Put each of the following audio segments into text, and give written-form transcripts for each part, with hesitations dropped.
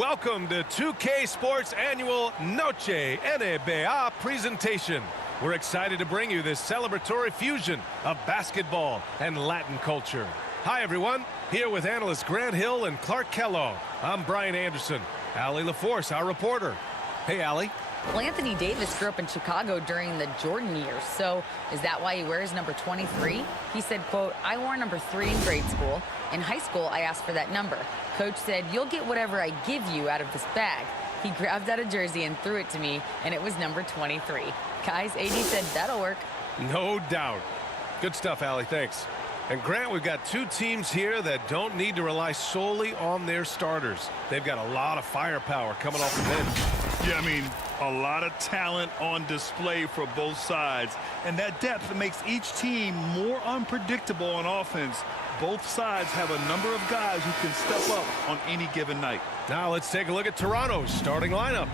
Welcome to 2K Sports Annual Noche NBA presentation. We're excited to bring you this celebratory fusion of basketball and Latin culture. Hi, everyone. Here with analysts Grant Hill and Clark Kellogg. I'm Brian Anderson. Allie LaForce, our reporter. Hey, Allie. Well, Anthony Davis grew up in Chicago during the Jordan years, so is that why he wears number 23? He said, quote, "I wore number 3 in grade school. In high school, I asked for that number. Coach said, you'll get whatever I give you out of this bag." He grabbed out a jersey and threw it to me, and it was number 23. Guys, AD said that'll work. No doubt. Good stuff, Allie. Thanks. And Grant, we've got two teams here that don't need to rely solely on their starters. They've got a lot of firepower coming off the bench. Yeah, I mean, a lot of talent on display for both sides. And that depth makes each team more unpredictable on offense. Both sides have a number of guys who can step up on any given night. Now let's take a look at Toronto's starting lineup.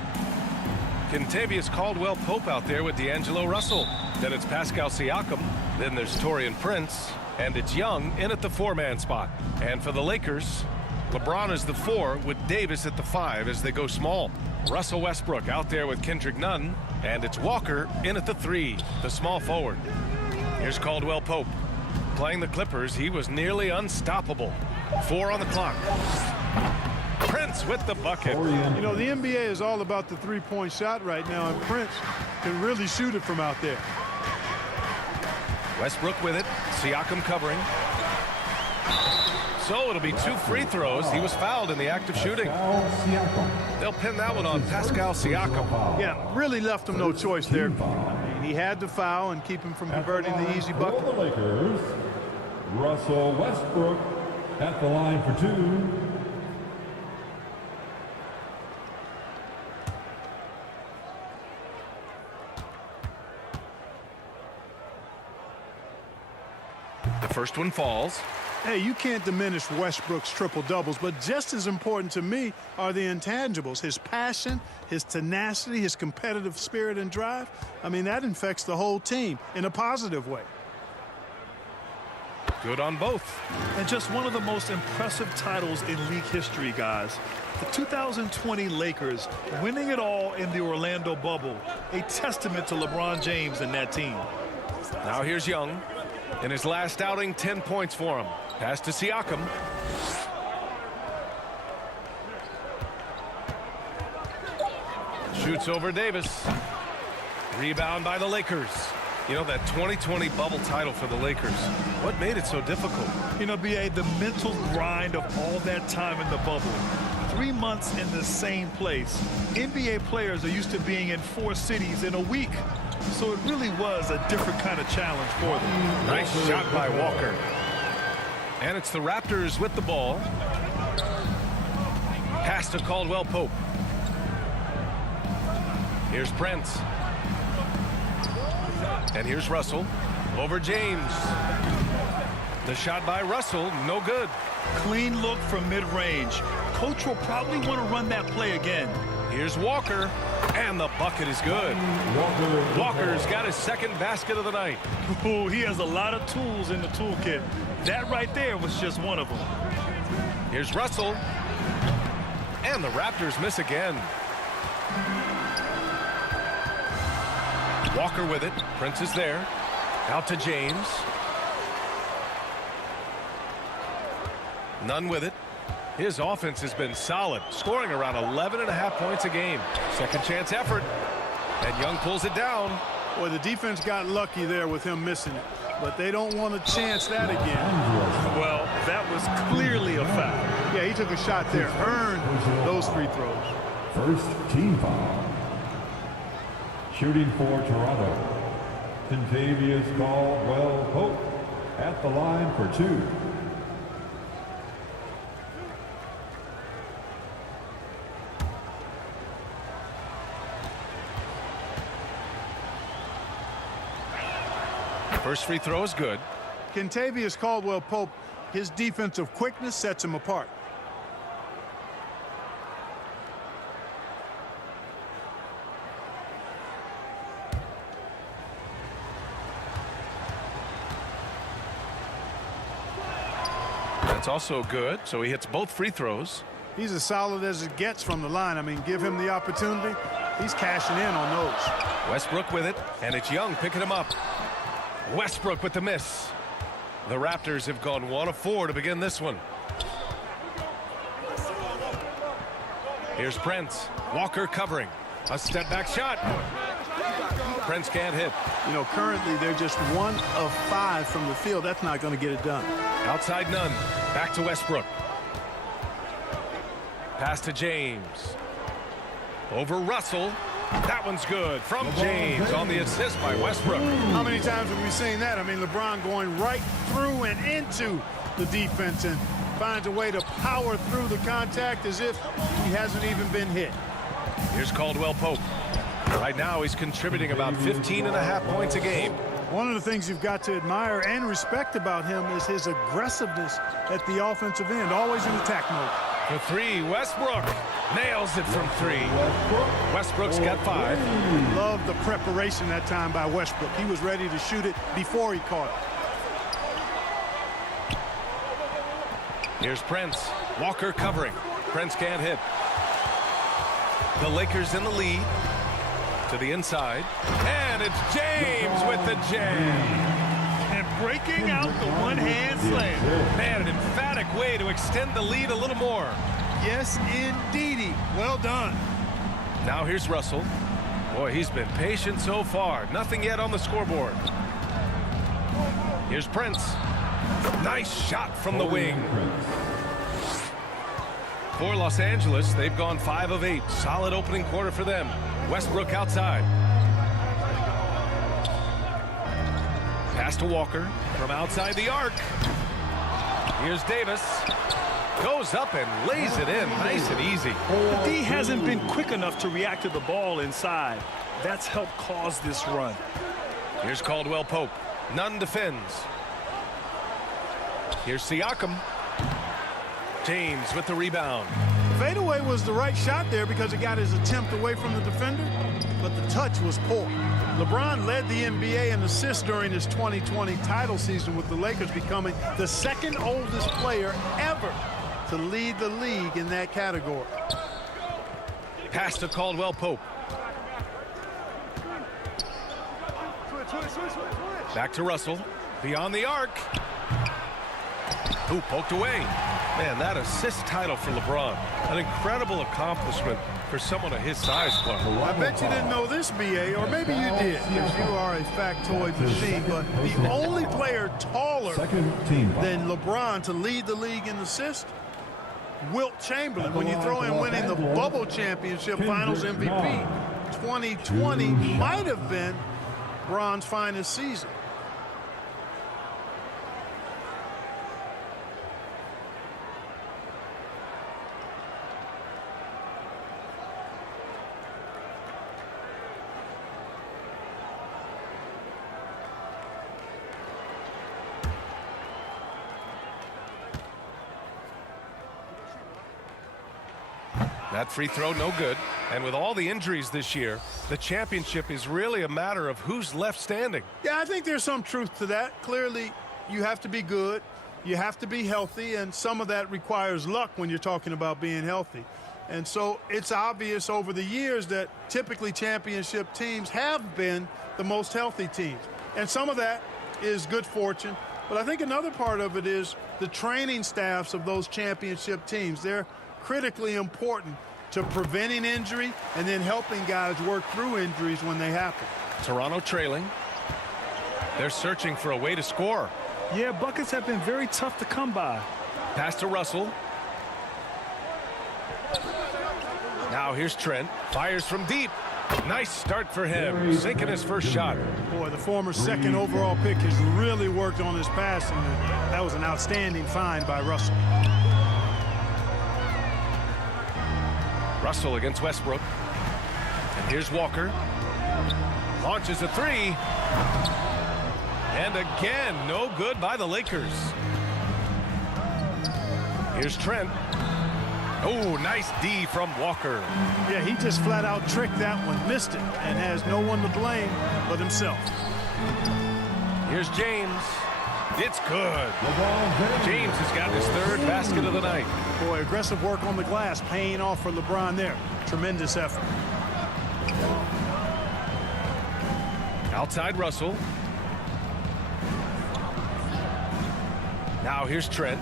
Kentavious Caldwell-Pope out there with D'Angelo Russell. Then it's Pascal Siakam. Then there's Taurean Prince. And it's Young in at the 4-man spot. And for the Lakers, LeBron is the 4 with Davis at the 5 as they go small. Russell Westbrook out there with Kendrick Nunn. And it's Walker in at the 3, the small forward. Here's Caldwell-Pope. Playing the Clippers, he was nearly unstoppable. 4 on the clock. Prince with the bucket. You know, the NBA is all about the three-point shot right now, and Prince can really shoot it from out there. Westbrook with it. Siakam covering. So it'll be 2 free throws. He was fouled in the act of shooting. They'll pin that one on Pascal Siakam. Yeah, really left him no choice there. I mean, he had to foul and keep him from converting the easy bucket. For the Lakers, Russell Westbrook at the line for 2. The first one falls. Hey, you can't diminish Westbrook's triple-doubles, but just as important to me are the intangibles. His passion, his tenacity, his competitive spirit and drive. I mean, that infects the whole team in a positive way. Good on both. And just one of the most impressive titles in league history, guys. The 2020 Lakers winning it all in the Orlando bubble. A testament to LeBron James and that team. Now here's Young. In his last outing, 10 points for him. Pass to Siakam. Shoots over Davis. Rebound by the Lakers. You know, that 2020 bubble title for the Lakers. What made it so difficult? You know, B.A., the mental grind of all that time in the bubble. 3 months in the same place. NBA players are used to being in 4 cities in a week. So it really was a different kind of challenge for them. Nice shot by Walker. And it's the Raptors with the ball. Pass to Caldwell-Pope. Here's Prince. And here's Russell. Over James. The shot by Russell, no good. Clean look from mid-range. Coach will probably want to run that play again. Here's Walker. And the bucket is good. Walker's got his second basket of the night. Ooh, he has a lot of tools in the toolkit. That right there was just one of them. Here's Russell. And the Raptors miss again. Walker with it. Prince is there. Out to James. Nunn with it. His offense has been solid, scoring around 11.5 points a game. Second chance effort. And Young pulls it down. Boy, the defense got lucky there with him missing it. But they don't want to chance that again. Well, that was clearly a foul. Yeah, he took a shot there, earned those free throws. First team foul. Shooting for Toronto, Kentavious Caldwell-Pope at the line for 2. First free throw is good. Kentavious Caldwell-Pope, his defensive quickness sets him apart. That's also good, so he hits both free throws. He's as solid as it gets from the line. I mean, give him the opportunity. He's cashing in on those. Westbrook with it, and it's Young picking him up. Westbrook with the miss. The Raptors have gone 1 of 4 to begin this one. Here's Prince. Walker covering. A step back shot. Prince can't hit. You know, currently they're just 1 of 5 from the field. That's not going to get it done. Outside none. Back to Westbrook. Pass to James. Over Russell. That one's good from James on the assist by Westbrook. How many times have we seen that? I mean, LeBron going right through and into the defense and finds a way to power through the contact as if he hasn't even been hit. Here's Caldwell-Pope. Right now he's contributing about 15.5 points a game. One of the things you've got to admire and respect about him is his aggressiveness at the offensive end, always in attack mode. For 3, Westbrook nails it from 3. Westbrook's got 5. Love the preparation that time by Westbrook. He was ready to shoot it before he caught it. Here's Prince. Walker covering. Prince can't hit. The Lakers in the lead. To the inside. And it's James with the jam. And breaking out the one-hand slam. Man, an emphatic way to extend the lead a little more. Yes, indeedy. Well done. Now here's Russell. Boy, he's been patient so far. Nothing yet on the scoreboard. Here's Prince. Nice shot from the wing. For Los Angeles, they've gone 5 of 8. Solid opening quarter for them. Westbrook outside. Pass to Walker from outside the arc. Here's Davis. Goes up and lays it in nice and easy. The D hasn't been quick enough to react to the ball inside. That's helped cause this run. Here's Caldwell-Pope. None defends. Here's Siakam. James with the rebound. Fadeaway was the right shot there because it got his attempt away from the defender, but the touch was poor. LeBron led the NBA in assists during his 2020 title season, with the Lakers becoming the second oldest player ever to lead the league in that category. Pass to Caldwell-Pope. Back to Russell. Beyond the arc. Ooh, poked away. Man, that assist title for LeBron. An incredible accomplishment for someone of his size, Clark. I bet you didn't know this, B.A., or maybe you did, because you are a factoid machine, but the only player taller than LeBron to lead the league in assists, Wilt Chamberlain. When you throw in winning the Bubble Championship Finals MVP, 2020 might have been LeBron's finest season. That free throw, no good. And with all the injuries this year, the championship is really a matter of who's left standing. Yeah, I think there's some truth to that. Clearly, you have to be good, you have to be healthy, and some of that requires luck when you're talking about being healthy. And so it's obvious over the years that typically championship teams have been the most healthy teams. And some of that is good fortune. But I think another part of it is the training staffs of those championship teams. They're critically important to preventing injury and then helping guys work through injuries when they happen. Toronto trailing. They're searching for a way to score. Yeah, buckets have been very tough to come by. Pass to Russell. Now here's Trent. Fires from deep. Nice start for him. Sinking his first shot. Boy, the former second overall pick has really worked on his passing. That was an outstanding find by Russell. Russell against Westbrook. And here's Walker. Launches a three. And again, no good by the Lakers. Here's Trent. Oh, nice D from Walker. Yeah, he just flat out tricked that one, missed it, and has no one to blame but himself. Here's James. It's good. LeBron James has got his third basket of the night. Boy, aggressive work on the glass, paying off for LeBron there. Tremendous effort. Outside Russell. Now here's Trent.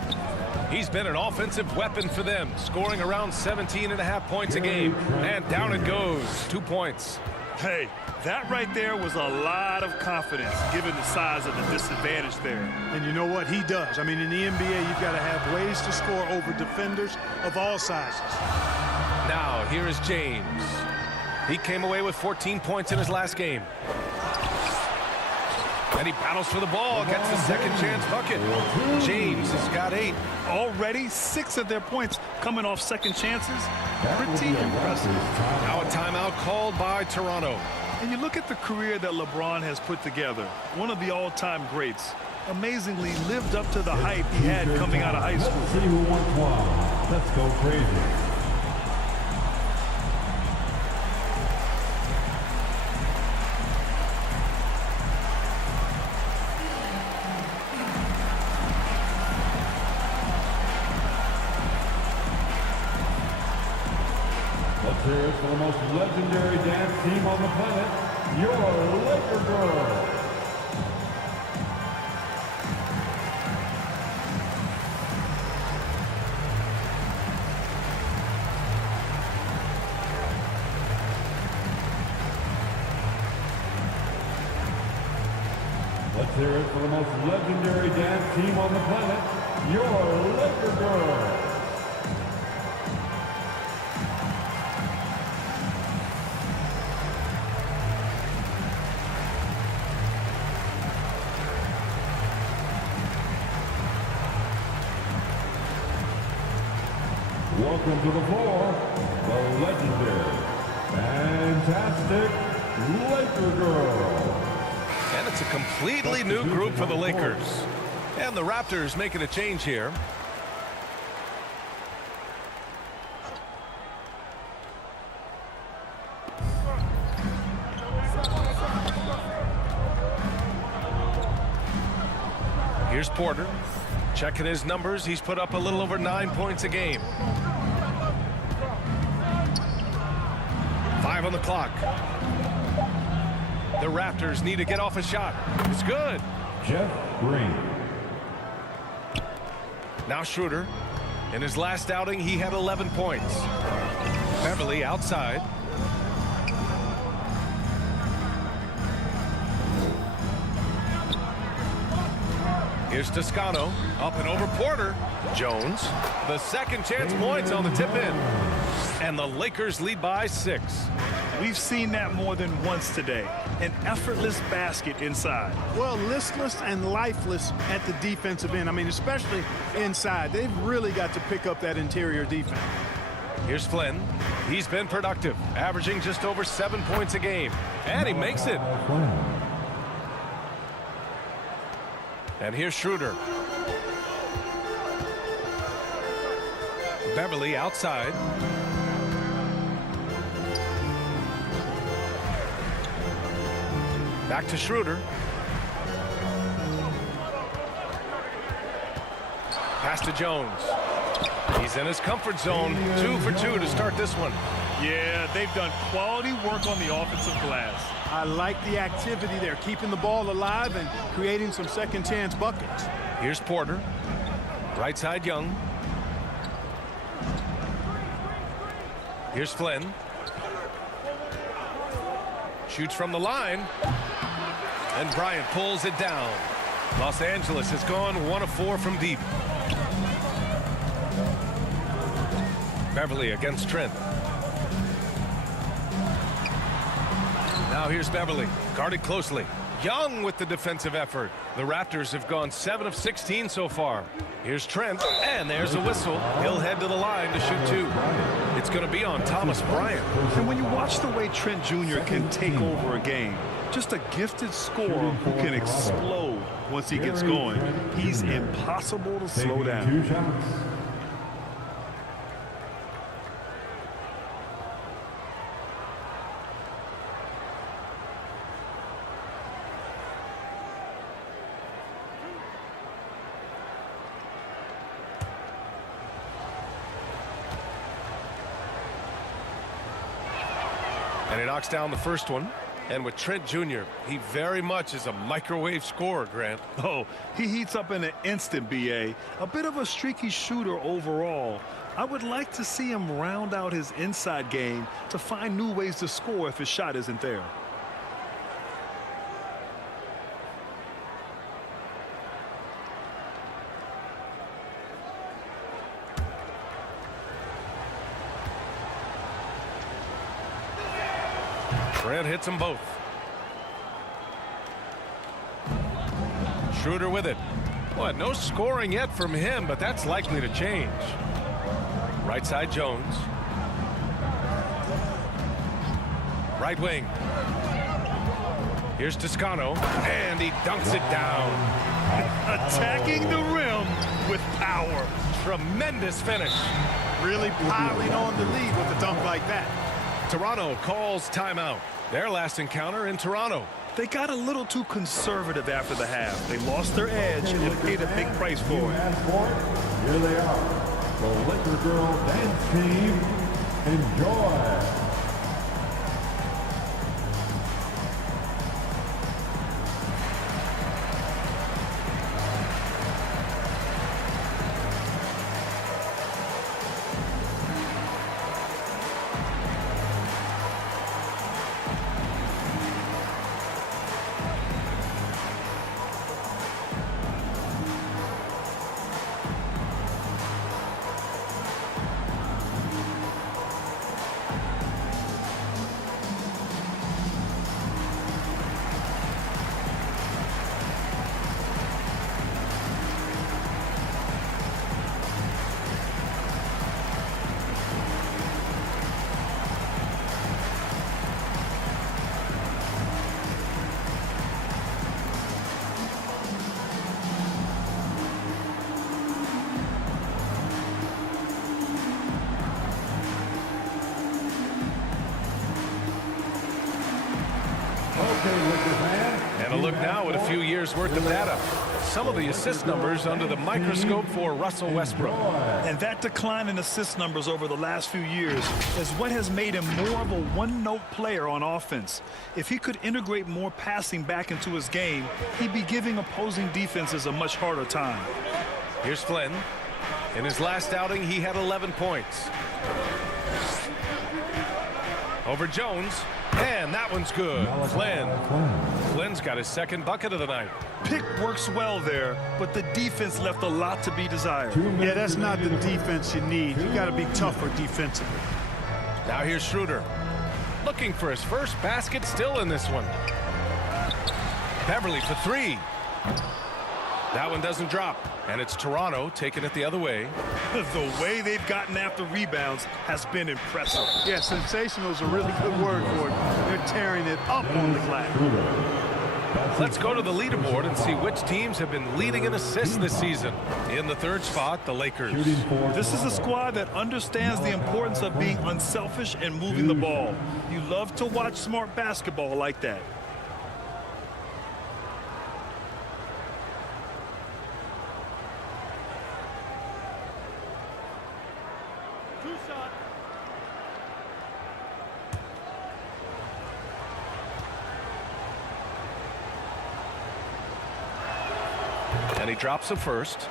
He's been an offensive weapon for them, scoring around 17.5 points a game. And down it goes. 2 points. Hey, that right there was a lot of confidence given the size of the disadvantage there. And you know what? He does. I mean, in the NBA, you've got to have ways to score over defenders of all sizes. Now, here is James. He came away with 14 points in his last game. And he battles for the ball, gets the second chance bucket. James has got 8. Already 6 of their points coming off second chances. Pretty impressive. Now a timeout called by Toronto. And you look at the career that LeBron has put together. One of the all-time greats. Amazingly lived up to the hype he had coming out of high school. Let's see who wants wild. Let's go crazy. Let's hear it for the most legendary dance team on the planet, your Laker Girls. Let's hear it for the most legendary dance team on the planet, your Laker Girls. Welcome to the floor, the legendary, fantastic Laker Girls. And it's a completely new group for the Lakers. And the Raptors making a change here. Here's Porter. Checking his numbers, he's put up a little over 9 points a game. 5 on the clock. The Raptors need to get off a shot. It's good. Jeff Green. Now Schroeder. In his last outing, he had 11 points. Beverly outside. Here's Toscano. Up and over Porter. Jones. The second chance points on the tip in. And the Lakers lead by 6. We've seen that more than once today. An effortless basket inside. Well, listless and lifeless at the defensive end. I mean, especially inside. They've really got to pick up that interior defense. Here's Flynn. He's been productive, averaging just over 7 points a game. And he makes it. And here's Schroeder. Beverly outside. Back to Schroeder. Pass to Jones. He's in his comfort zone. 2 for 2 to start this one. Yeah, they've done quality work on the offensive glass. I like the activity there, keeping the ball alive and creating some second chance buckets. Here's Porter. Right side Young. Here's Flynn. Shoots from the line. And Bryant pulls it down. Los Angeles has gone 1 of 4 from deep. Beverly against Trent. Now here's Beverly, guarded closely. Young with the defensive effort. The Raptors have gone 7 of 16 so far. Here's Trent, and there's a whistle. He'll head to the line to shoot 2. It's going to be on Thomas Bryant. And when you watch the way Trent Jr. can take over a game, just a gifted scorer who can explode once he gets going. He's impossible to slow down. 2 shots. And he knocks down the first one. And with Trent Jr., he very much is a microwave scorer, Grant. Oh, he heats up in an instant, B.A. A bit of a streaky shooter overall. I would like to see him round out his inside game to find new ways to score if his shot isn't there. Trent hits them both. Schroeder with it. Boy, no scoring yet from him, but that's likely to change. Right side Jones. Right wing. Here's Toscano, and he dunks it down. Attacking the rim with power. Tremendous finish. Really piling on the lead with a dunk like that. Toronto calls timeout. Their last encounter in Toronto. They got a little too conservative after the half. They lost their edge and paid a big price for it. Here they are, the Laker Girl Dance Team. Enjoy. And a look now at a few years worth of data. Some of the assist numbers under the microscope for Russell Westbrook. And that decline in assist numbers over the last few years is what has made him more of a one-note player on offense. If he could integrate more passing back into his game, he'd be giving opposing defenses a much harder time. Here's Flynn. In his last outing, he had 11 points. Over Jones. And that one's good. Flynn's got his second bucket of the night. Pick works well there, but the defense left a lot to be desired. Yeah, that's not the defense you need. You got to be tougher defensively. Now here's Schroeder. Looking for his first basket, still in this one. Beverly for three. That one doesn't drop. And it's Toronto taking it the other way. The way they've gotten after rebounds has been impressive. Yeah, sensational is a really good word for it. They're tearing it up on the glass. Let's go to the leaderboard and see which teams have been leading in assists this season. In the third spot, the Lakers. This is a squad that understands the importance of being unselfish and moving the ball. You love to watch smart basketball like that. And he drops it first.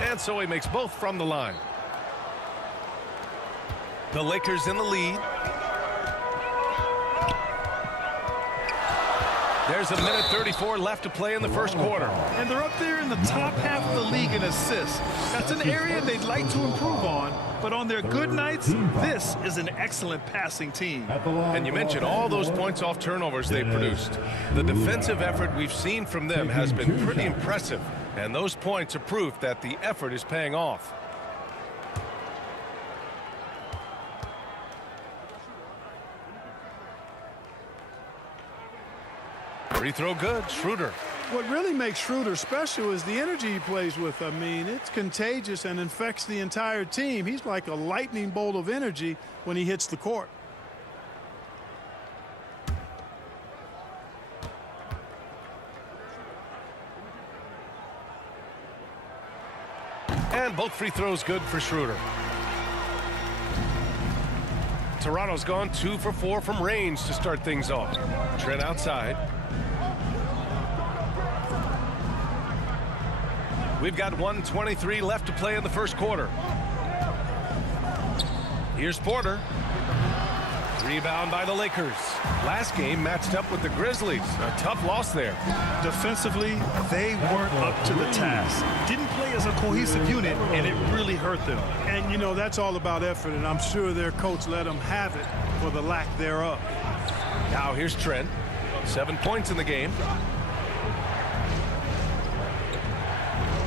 And so he makes both from the line. The Lakers in the lead. There's a minute 34 left to play in the first quarter. And they're up there in the top half of the league in assists. That's an area they'd like to improve on, but on their good nights, this is an excellent passing team. And you mentioned all those points off turnovers they produced. The defensive effort we've seen from them has been pretty impressive, and those points are proof that the effort is paying off. Free throw good. Schroeder. What really makes Schroeder special is the energy he plays with. I mean, it's contagious and infects the entire team. He's like a lightning bolt of energy when he hits the court. And both free throws good for Schroeder. Toronto's gone 2 for 4 from range to start things off. Trent outside. We've got 1:23 left to play in the first quarter. Here's Porter. Rebound by the Lakers. Last game matched up with the Grizzlies. A tough loss there. Defensively, they weren't up to the task. Didn't play as a cohesive unit, and it really hurt them. And, you know, that's all about effort, and I'm sure their coach let them have it for the lack thereof. Now here's Trent. 7 points in the game.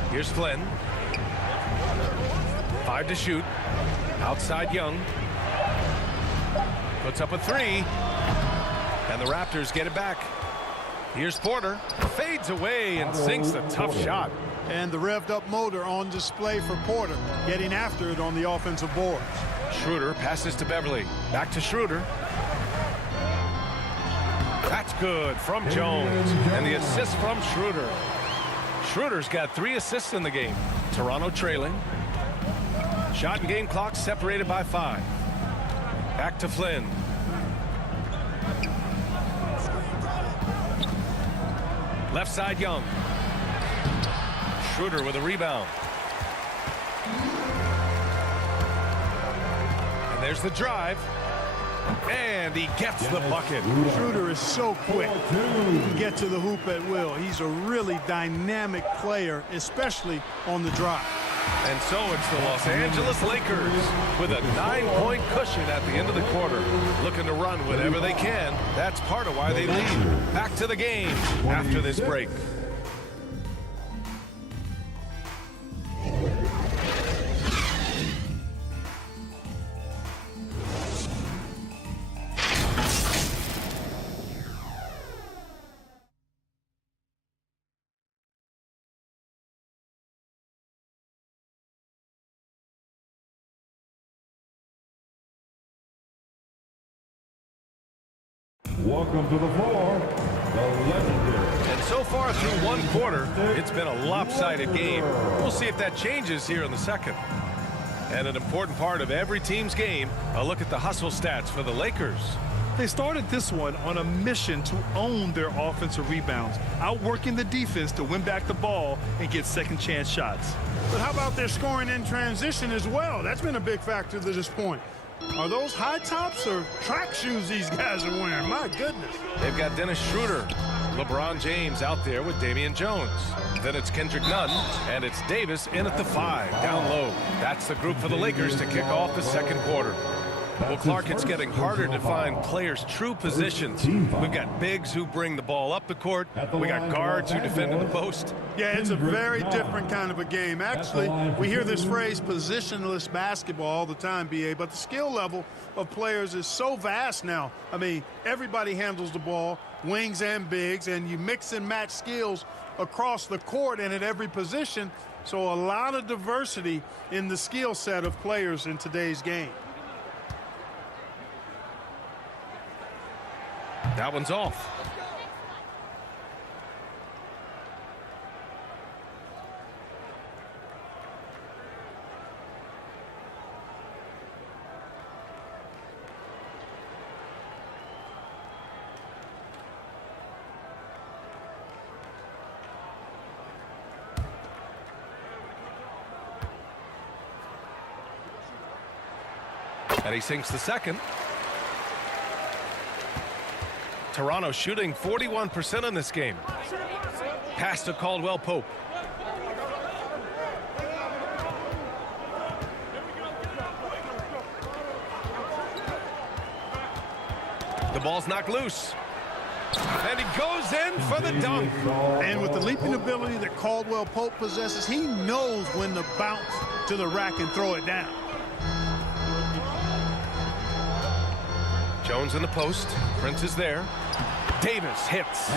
Here's Flynn. 5 to shoot. Outside Young. Puts up a 3. And the Raptors get it back. Here's Porter. Fades away and sinks the tough shot. And the revved up motor on display for Porter, getting after it on the offensive board. Schroeder passes to Beverly. Back to Schroeder. That's good from Jones. And the assist from Schroeder. Schroeder's got 3 assists in the game. Toronto trailing. Shot and game clock separated by 5. Back to Flynn. Left side Young. Schroeder with a rebound. And there's the drive. And he gets the bucket. Schroeder is so quick. He can get to the hoop at will. He's a really dynamic player, especially on the drive. And so it's the Los Angeles Lakers with a 9-point cushion at the end of the quarter, looking to run whatever they can. That's part of why they lead. Back to the game after this break. Welcome to the floor, the legendary. And so far through one quarter, it's been a lopsided game. We'll see if that changes here in the second. And an important part of every team's game, a look at the hustle stats for the Lakers. They started this one on a mission to own their offensive rebounds, outworking the defense to win back the ball and get second chance shots. But how about their scoring in transition as well? That's been a big factor to this point. Are those high tops or track shoes these guys are wearing? My goodness. They've got Dennis Schroeder, LeBron James out there with Damian Jones. Then it's Kendrick Nunn, and it's Davis in at the 5, down low. That's the group for the Lakers to kick off the second quarter. Well, Clark, it's getting harder to find players' true positions. We've got bigs who bring the ball up the court. We got guards who defend in the post. Yeah, it's a very different kind of a game. Actually, we hear this phrase positionless basketball all the time, BA, but the skill level of players is so vast now. I mean, everybody handles the ball, wings and bigs, and you mix and match skills across the court and at every position. So a lot of diversity in the skill set of players in today's game. That one's off. And he sinks the second. Toronto shooting 41% in this game. Pass to Caldwell-Pope. The ball's knocked loose. And he goes in for the dunk. And with the leaping ability that Caldwell-Pope possesses, he knows when to bounce to the rack and throw it down. Jones in the post. Prince is there. Davis hits.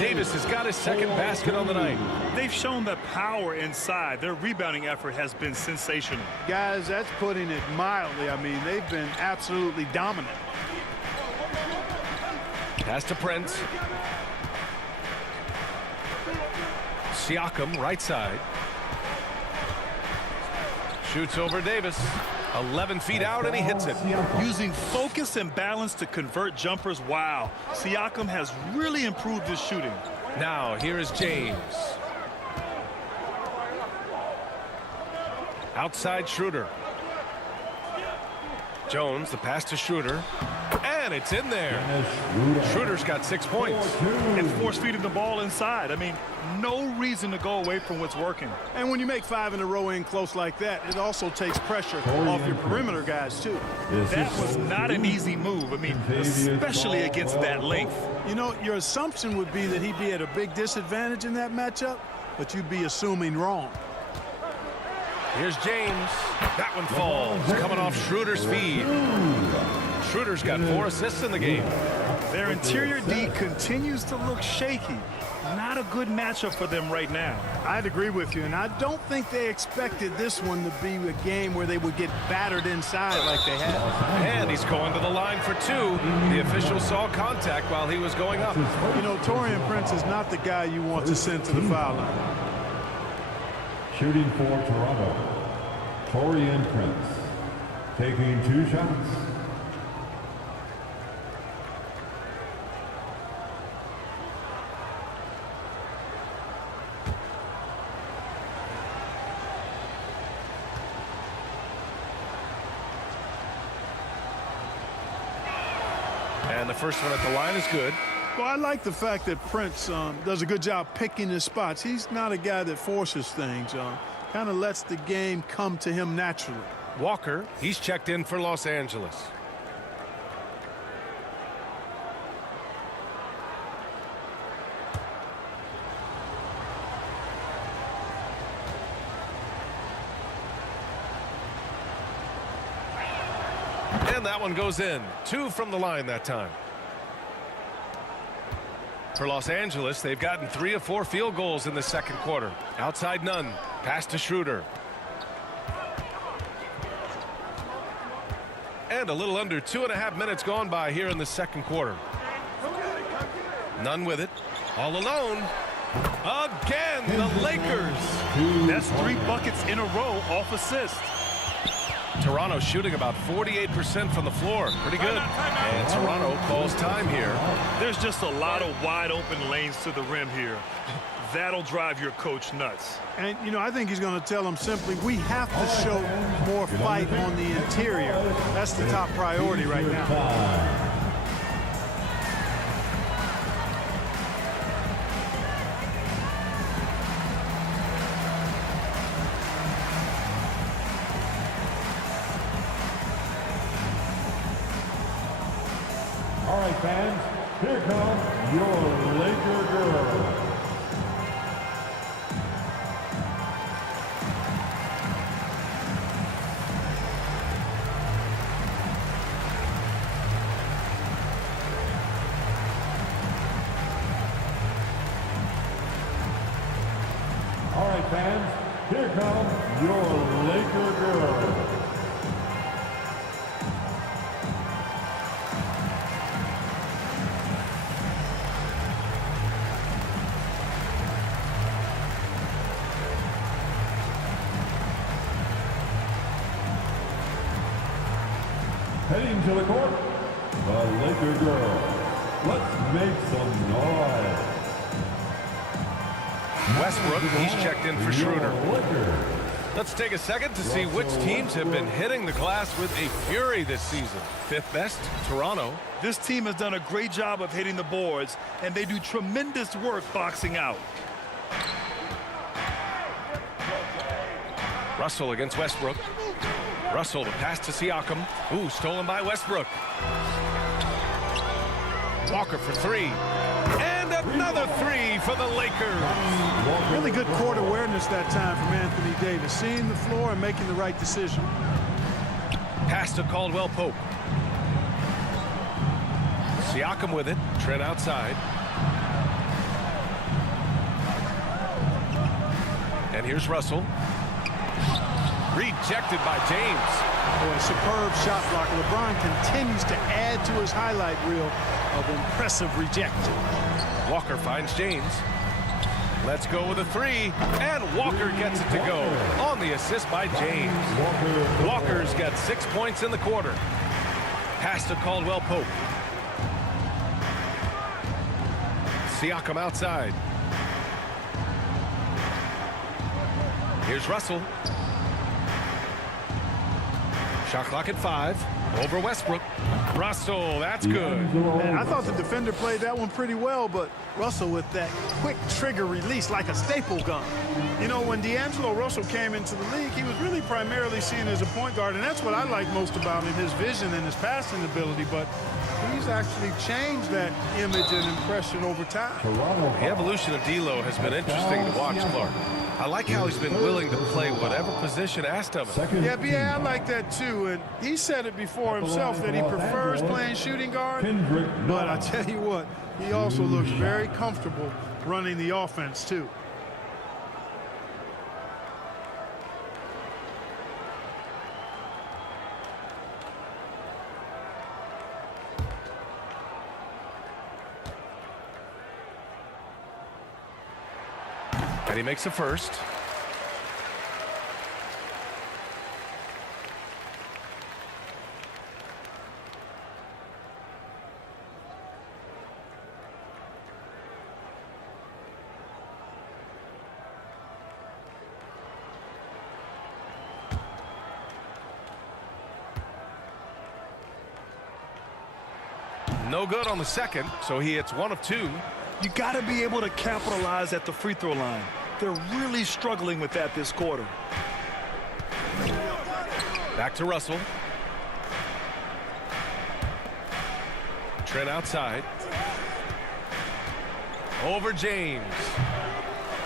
Davis has got his second basket on the night. They've shown that power inside. Their rebounding effort has been sensational. Guys, that's putting it mildly. I mean, they've been absolutely dominant. Pass to Prince. Siakam, right side. Shoots over Davis. 11 feet out, and he hits it. Using focus and balance to convert jumpers. Wow. Siakam has really improved his shooting. Now, here is James. Outside Schroeder. Jones, the pass to Schroeder. And it's in there. Schroeder's got 6 points. And force-feeding the ball inside. I mean, no reason to go away from what's working. And when you make 5 in a row in close like that, it also takes pressure off your perimeter guys, too. That was not an easy move. I mean, especially against that length. You know, your assumption would be that he'd be at a big disadvantage in that matchup, but you'd be assuming wrong. Here's James. That one falls. Coming off Schroeder's feed. Schroeder's got 4 assists in the game. Their interior D continues to look shaky. Not a good matchup for them right now. I'd agree with you, and I don't think they expected this one to be a game where they would get battered inside like they have. And he's going to the line for 2. The official saw contact while he was going up. You know, Taurean Prince is not the guy you want to send to the foul line. Shooting for Toronto, Taurean Prince, taking 2 shots. And the first one at the line is good. Well, I like the fact that Prince does a good job picking his spots. He's not a guy that forces things. Kind of lets the game come to him naturally. Walker, he's checked in for Los Angeles. And that one goes in. 2 from the line that time. For Los Angeles, they've gotten 3 of 4 field goals in the second quarter. Outside none. Pass to Schroeder. And a little under 2.5 minutes gone by here in the second quarter. None with it. All alone. Again, the Lakers. That's 3 buckets in a row off assist. Toronto shooting about 48% from the floor. Pretty good. And Toronto calls time here. There's just a lot of wide open lanes to the rim here. That'll drive your coach nuts. And, you know, I think he's going to tell them simply, we have to show more fight on the interior. That's the top priority right now. All right, fans, here comes your Laker girl. All right, fans, here comes your Laker girl. Heading to the court, the Laker girl. Let's make some noise. Westbrook, he's checked in for Schroeder. Let's take a second to see which teams have been hitting the glass with a fury this season. 5th best, Toronto. This team has done a great job of hitting the boards, and they do tremendous work boxing out. Russell against Westbrook. Russell, the pass to Siakam. Ooh, stolen by Westbrook. Walker for 3. And another 3 for the Lakers. Really good court awareness that time from Anthony Davis. Seeing the floor and making the right decision. Pass to Caldwell-Pope. Siakam with it. Trent outside. And here's Russell. Rejected by James. Boy, superb shot block. LeBron continues to add to his highlight reel of impressive rejection. Walker finds James. Let's go with a three. And Walker gets it to go on the assist by James. Walker's got 6 points in the quarter. Pass to Caldwell-Pope. Siakam outside. Here's Russell. Shot clock at 5. Over Westbrook. Russell, that's good. Man, I thought the defender played that one pretty well, but Russell with that quick trigger release like a staple gun. You know, when D'Angelo Russell came into the league, he was really primarily seen as a point guard, and that's what I like most about him, his vision and his passing ability, but he's actually changed that image and impression over time. The evolution of D'Lo has been interesting to watch, Clark. I like how he's been willing to play whatever position asked of him. Yeah, B.A., I like that too, and he said it before himself that he prefers playing shooting guard, but I tell you what, he also looks very comfortable running the offense too. And he makes the first. No good on the second, so he hits 1 of 2. You got to be able to capitalize at the free throw line. They're really struggling with that this quarter. Back to Russell. Trent outside. Over James.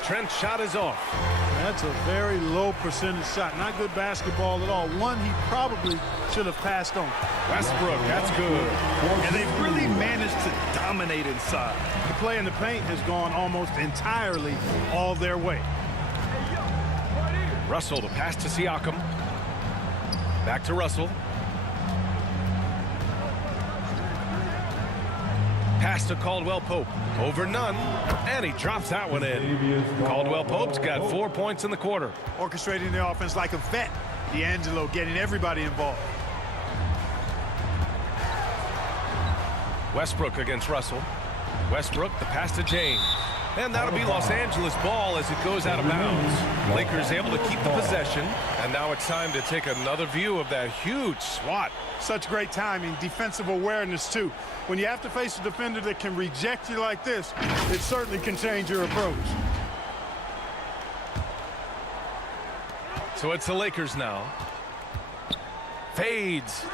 Trent's shot is off. That's a very low percentage shot. Not good basketball at all. One he probably should have passed on. Westbrook, that's good. And they've really managed to dominate inside. The play in the paint has gone almost entirely all their way. Russell, the pass to Siakam. Back to Russell. Pass to Caldwell-Pope. Over none. And he drops that one in. Caldwell-Pope's got 4 points in the quarter. Orchestrating the offense like a vet. D'Angelo getting everybody involved. Westbrook against Russell. Westbrook, the pass to James. And that'll be Los Angeles ball as it goes out of bounds. Lakers able to keep the possession. And now it's time to take another view of that huge swat. Such great timing, defensive awareness too. When you have to face a defender that can reject you like this, it certainly can change your approach. So it's the Lakers now. Fades.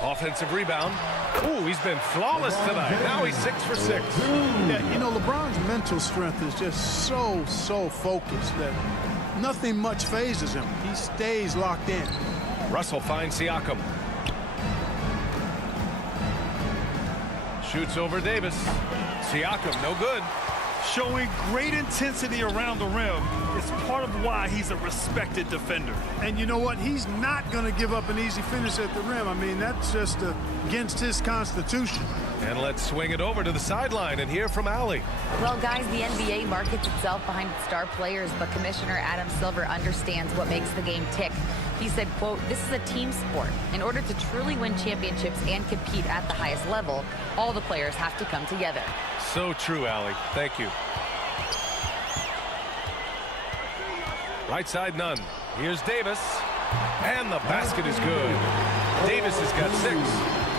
Offensive rebound. Ooh, he's been flawless tonight. Now he's 6 for 6. Yeah, you know, LeBron's mental strength is just so focused that nothing much phases him. He stays locked in. Russell finds Siakam. Shoots over Davis. Siakam, no good. Showing great intensity around the rim is part of why he's a respected defender. And you know what? He's not going to give up an easy finish at the rim. I mean, that's just against his constitution. And let's swing it over to the sideline and hear from Allie. Well, guys, the NBA markets itself behind its star players, but Commissioner Adam Silver understands what makes the game tick. He said, quote, "This is a team sport. In order to truly win championships and compete at the highest level, all the players have to come together." So true, Allie. Thank you. Right side, none. Here's Davis. And the basket is good. Davis has got 6.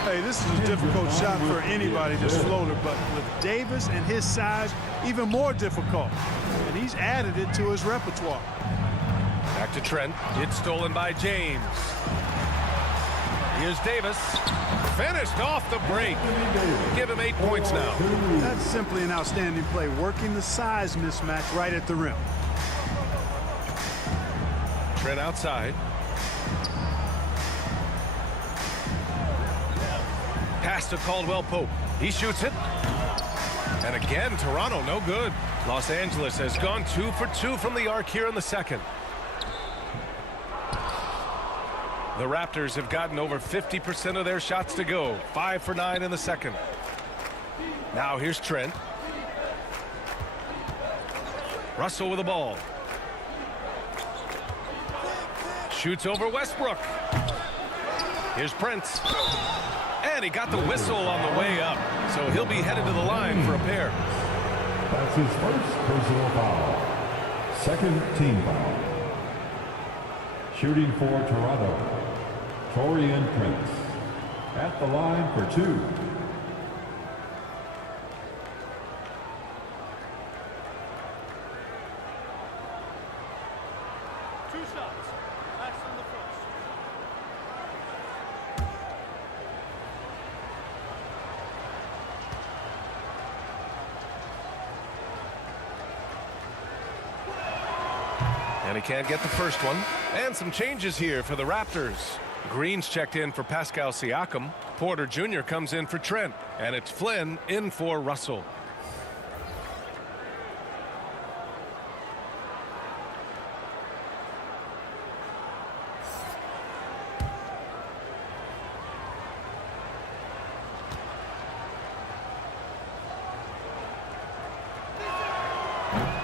Hey, this is a difficult shot for anybody that's floater, but with Davis and his size, even more difficult. And he's added it to his repertoire. Back to Trent. It's stolen by James. Here's Davis. Finished off the break. Give him 8 points now. That's simply an outstanding play, working the size mismatch right at the rim. Trent outside. Pass to Caldwell-Pope. He shoots it. And again, Toronto, no good. Los Angeles has gone 2 for 2 from the arc here in the second. The Raptors have gotten over 50% of their shots to go. 5 for 9 in the second. Now here's Trent. Russell with the ball. Shoots over Westbrook. Here's Prince. And he got the whistle on the way up. So he'll be headed to the line for a pair. That's his first personal foul. Second team foul. Shooting for Toronto, Taurean Prince. At the line for 2. 2 shots. Last on the first. And he can't get the first one. And some changes here for the Raptors. Green's checked in for Pascal Siakam. Porter Jr. comes in for Trent. And it's Flynn in for Russell.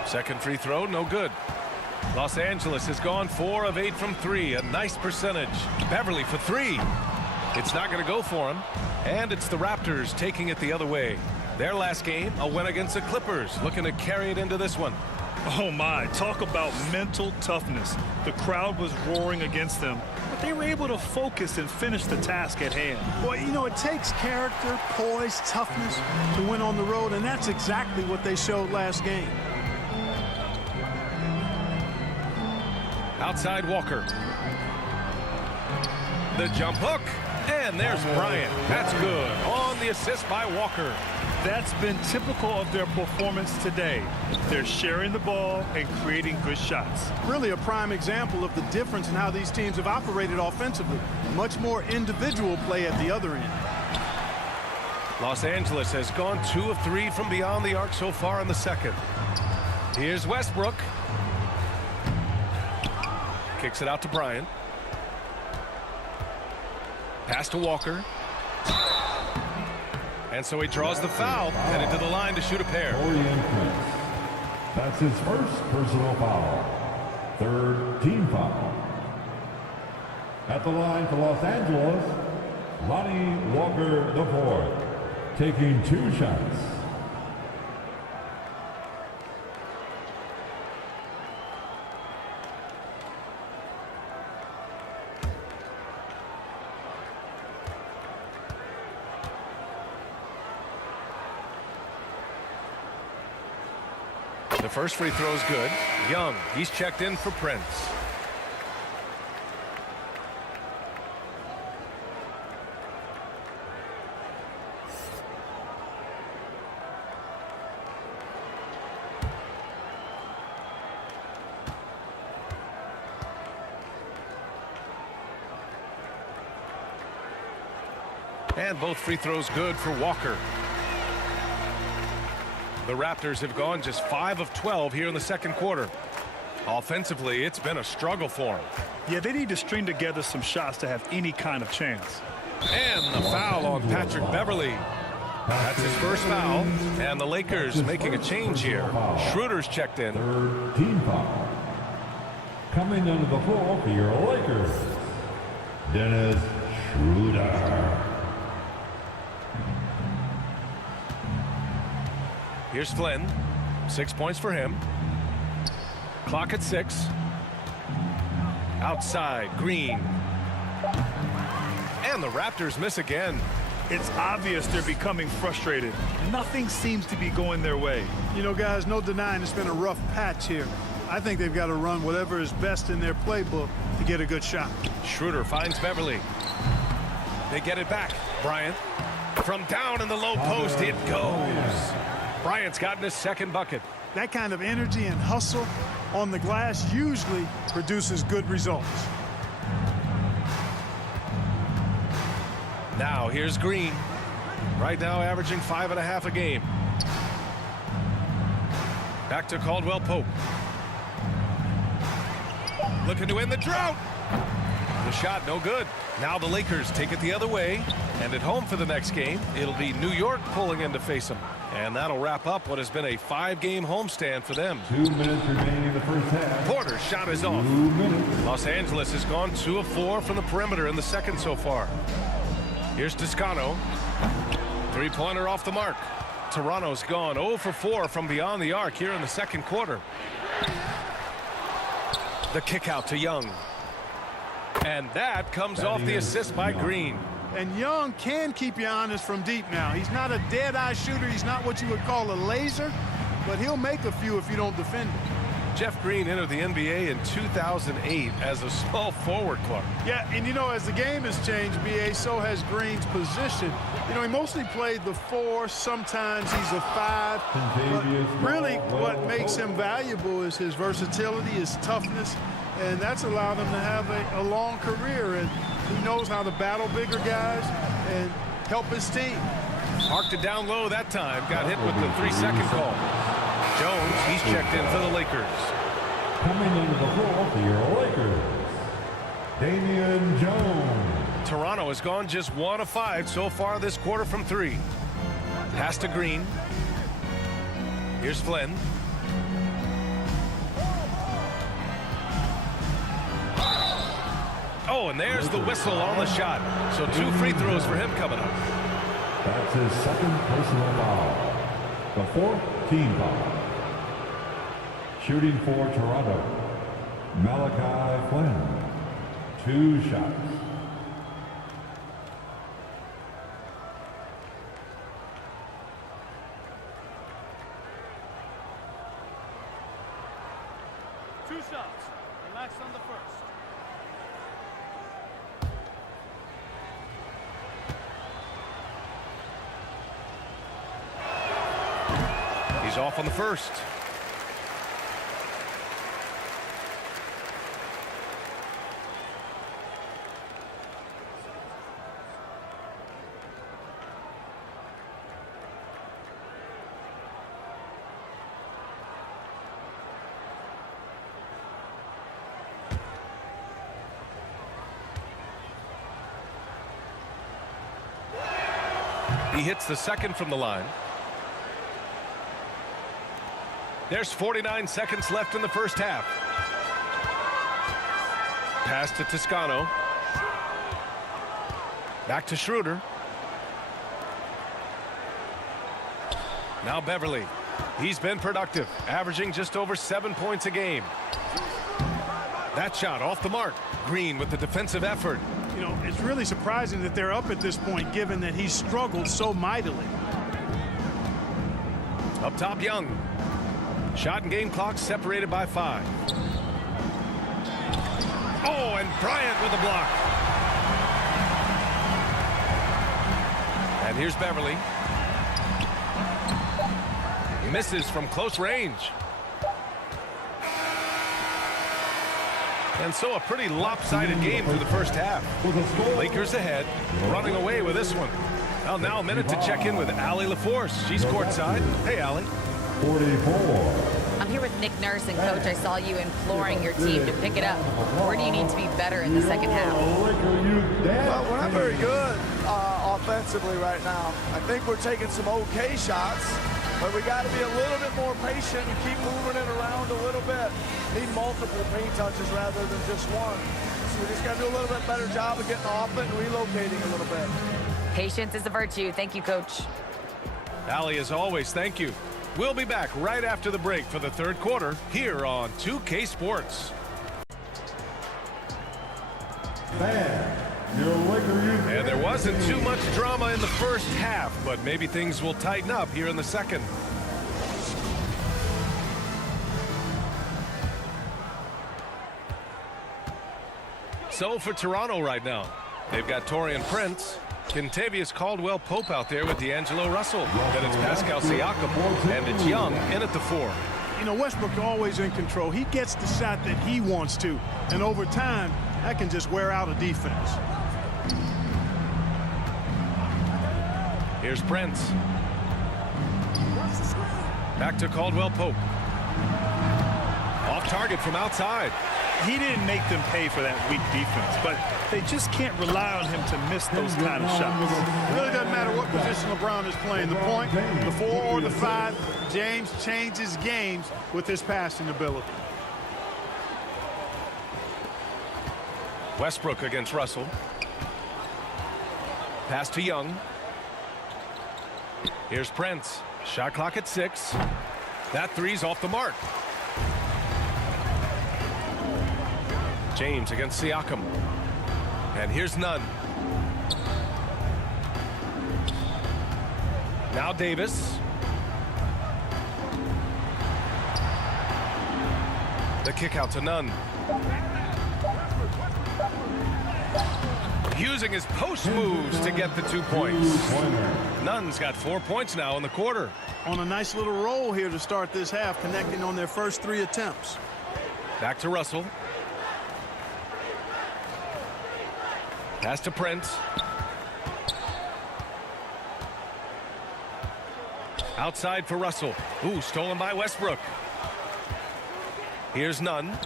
Second free throw, no good. Los Angeles has gone 4 of 8 from 3. A nice percentage. Beverly for 3. It's not going to go for him. And it's the Raptors taking it the other way. Their last game, a win against the Clippers. Looking to carry it into this one. Oh my, talk about mental toughness. The crowd was roaring against them, but they were able to focus and finish the task at hand. Well, you know, it takes character, poise, toughness to win on the road, and that's exactly what they showed last game. Outside Walker. The jump hook. And there's Bryant. That's good. On the assist by Walker. That's been typical of their performance today. They're sharing the ball and creating good shots. Really a prime example of the difference in how these teams have operated offensively. Much more individual play at the other end. Los Angeles has gone 2 of 3 from beyond the arc so far in the second. Here's Westbrook. Kicks it out to Bryant. Pass to Walker. And so he draws the foul, headed to the line to shoot a pair. Taurean Prince. That's his first personal foul. Third team foul. At the line for Los Angeles, Lonnie Walker IV, taking 2 shots. The first free throw is good. Young, he's checked in for Prince. And both free throws good for Walker. The Raptors have gone just 5 of 12 here in the second quarter. Offensively, it's been a struggle for them. Yeah, they need to string together some shots to have any kind of chance. And the foul on Patrick Beverly. That's his first foul. And the Lakers making a change here. Schroeder's checked in. Third team foul. Coming onto the floor for your Lakers, Dennis Schroeder. Here's Flynn. 6 points for him. Clock at 6. Outside, Green. And the Raptors miss again. It's obvious they're becoming frustrated. Nothing seems to be going their way. You know, guys, no denying it's been a rough patch here. I think they've got to run whatever is best in their playbook to get a good shot. Schroeder finds Beverly. They get it back. Bryant. From down in the low post, it goes. Bryant's gotten his second bucket. That kind of energy and hustle on the glass usually produces good results. Now here's Green. Right now averaging 5.5 a game. Back to Caldwell-Pope. Looking to win the drought. The shot no good. Now the Lakers take it the other way. And at home for the next game, it'll be New York pulling in to face them. And that'll wrap up what has been a 5-game homestand for them. 2 minutes remaining in the first half. Porter's shot is off. 2 minutes. Los Angeles has gone 2 of 4 from the perimeter in the second so far. Here's Toscano. Three-pointer off the mark. Toronto's gone 0 for 4 from beyond the arc here in the second quarter. The kick out to Young. And that comes off the assist by Green. And Young can keep you honest from deep now. He's not a dead-eye shooter. He's not what you would call a laser, but he'll make a few if you don't defend him. Jeff Green entered the NBA in 2008 as a small forward, Clark. Yeah, and you know, as the game has changed, B.A., so has Green's position. You know, he mostly played the 4. Sometimes he's a 5. But really, what makes him valuable is his versatility, his toughness, and that's allowed him to have a long career. And he knows how to battle bigger guys and help his team. Marked it down low that time. Got hit with the 3-second call. Jones, he's checked in for the Lakers. Coming into the floor for your Lakers, Damian Jones. Toronto has gone just 1 of 5 so far this quarter from 3. Pass to Green. Here's Flynn. Oh, and there's the whistle on the shot. So 2 free throws for him coming up. That's his second personal foul. The 4th team foul. Shooting for Toronto, Malachi Flynn. 2 shots. Two shots. Relax on the first. He's off on the first. He hits the second from the line. There's 49 seconds left in the first half. Pass to Toscano. Back to Schroeder. Now Beverly. He's been productive, averaging just over 7 points a game. That shot off the mark. Green with the defensive effort. You know, it's really surprising that they're up at this point, given that he's struggled so mightily. Up top, Young. Shot and game clock separated by 5. Oh, and Bryant with a block. And here's Beverly. Misses from close range. And so a pretty lopsided game for the first half. Lakers ahead, running away with this one. Well, now a minute to check in with Allie LaForce. She's courtside. Hey, Allie. 44. I'm here with Nick Nurse, and Coach, I saw you imploring your team to pick it up. Where do you need to be better in the second half? Well, we're not very good offensively right now. I think we're taking some okay shots, but we got to be a little bit more patient and keep moving it around a little bit. Need multiple paint touches rather than just one. So we just got to do a little bit better job of getting off it and relocating a little bit. Patience is a virtue. Thank you, Coach. Allie, as always, thank you. We'll be back right after the break for the third quarter here on 2K Sports. And there wasn't too much drama in the first half, but maybe things will tighten up here in the second. So for Toronto right now, they've got Taurean Prince, Kentavious Caldwell-Pope out there with D'Angelo Russell. Then it's Pascal Siakam, and it's Young in at the 4. You know, Westbrook always in control. He gets the shot that he wants to, and over time, that can just wear out a defense. Here's Prince. Back to Caldwell-Pope. Off target from outside. He didn't make them pay for that weak defense, but they just can't rely on him to miss those kind of shots. It really doesn't matter what position LeBron is playing, the point, the 4 or the 5. James changes games with his passing ability. Westbrook against Russell. Pass to Young. Here's Prince. Shot clock at 6. That three's off the mark. James against Siakam. And here's Nunn. Now Davis. The kick out to Nunn. Using his post moves to get the 2 points. Nunn's got 4 points now in the quarter. On a nice little roll here to start this half, connecting on their first 3 attempts. Back to Russell. Pass to Prince. Outside for Russell. Ooh, stolen by Westbrook. Here's Nunn.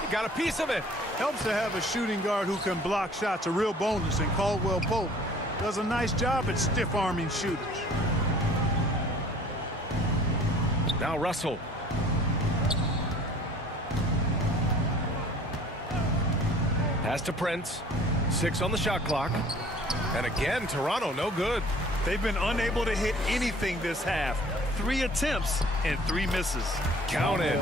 He got a piece of it. Helps to have a shooting guard who can block shots, a real bonus, and Caldwell-Pope does a nice job at stiff-arming shooters. Now Russell. Pass to Prince. 6 on the shot clock. And again, Toronto no good. They've been unable to hit anything this half. 3 attempts and 3 misses. Counted.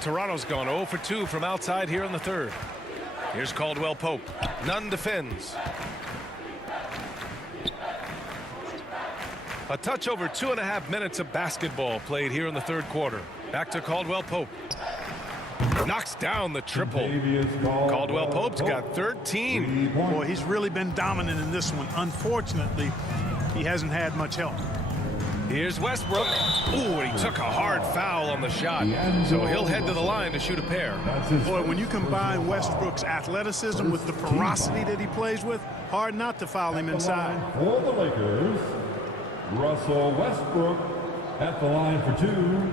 Toronto's gone 0 for 2 from outside here in the third. Here's Caldwell-Pope. Nunn defends. A touch over 2.5 minutes of basketball played here in the third quarter. Back to Caldwell-Pope. Knocks down the triple. Caldwell-Pope's got 13. Boy, he's really been dominant in this one. Unfortunately, he hasn't had much help. Here's Westbrook. Ooh, and he took a hard foul on the shot. So he'll head to the line to shoot a pair. Boy, when you combine Westbrook's athleticism with the ferocity that he plays with, hard not to foul him inside. For the Lakers, Russell Westbrook at the line for 2.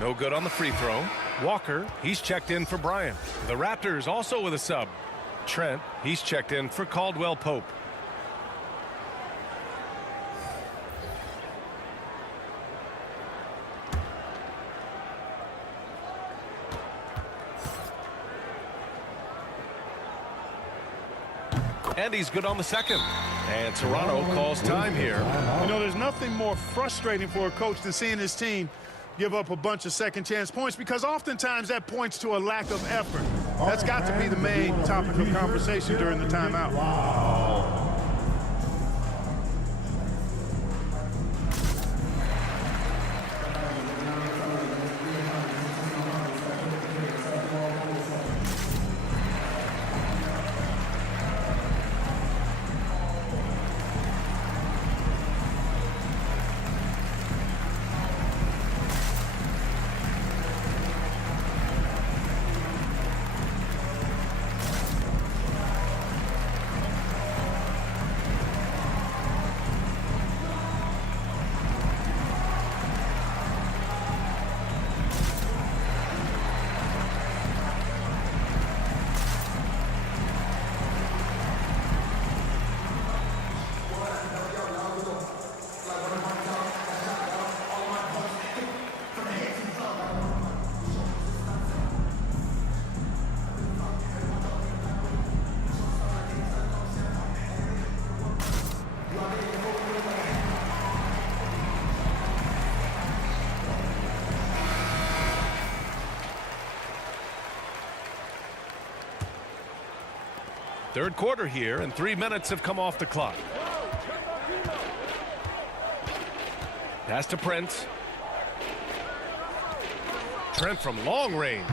No good on the free throw. Walker, he's checked in for Bryant. The Raptors also with a sub. Trent, he's checked in for Caldwell-Pope. And he's good on the second. And Toronto calls time here. You know, there's nothing more frustrating for a coach than seeing his team give up a bunch of second chance points, because oftentimes that points to a lack of effort. That's got to be the main topic of conversation during the timeout. Wow. Third quarter here, and 3 minutes have come off the clock. Pass to Prince. Trent from long range.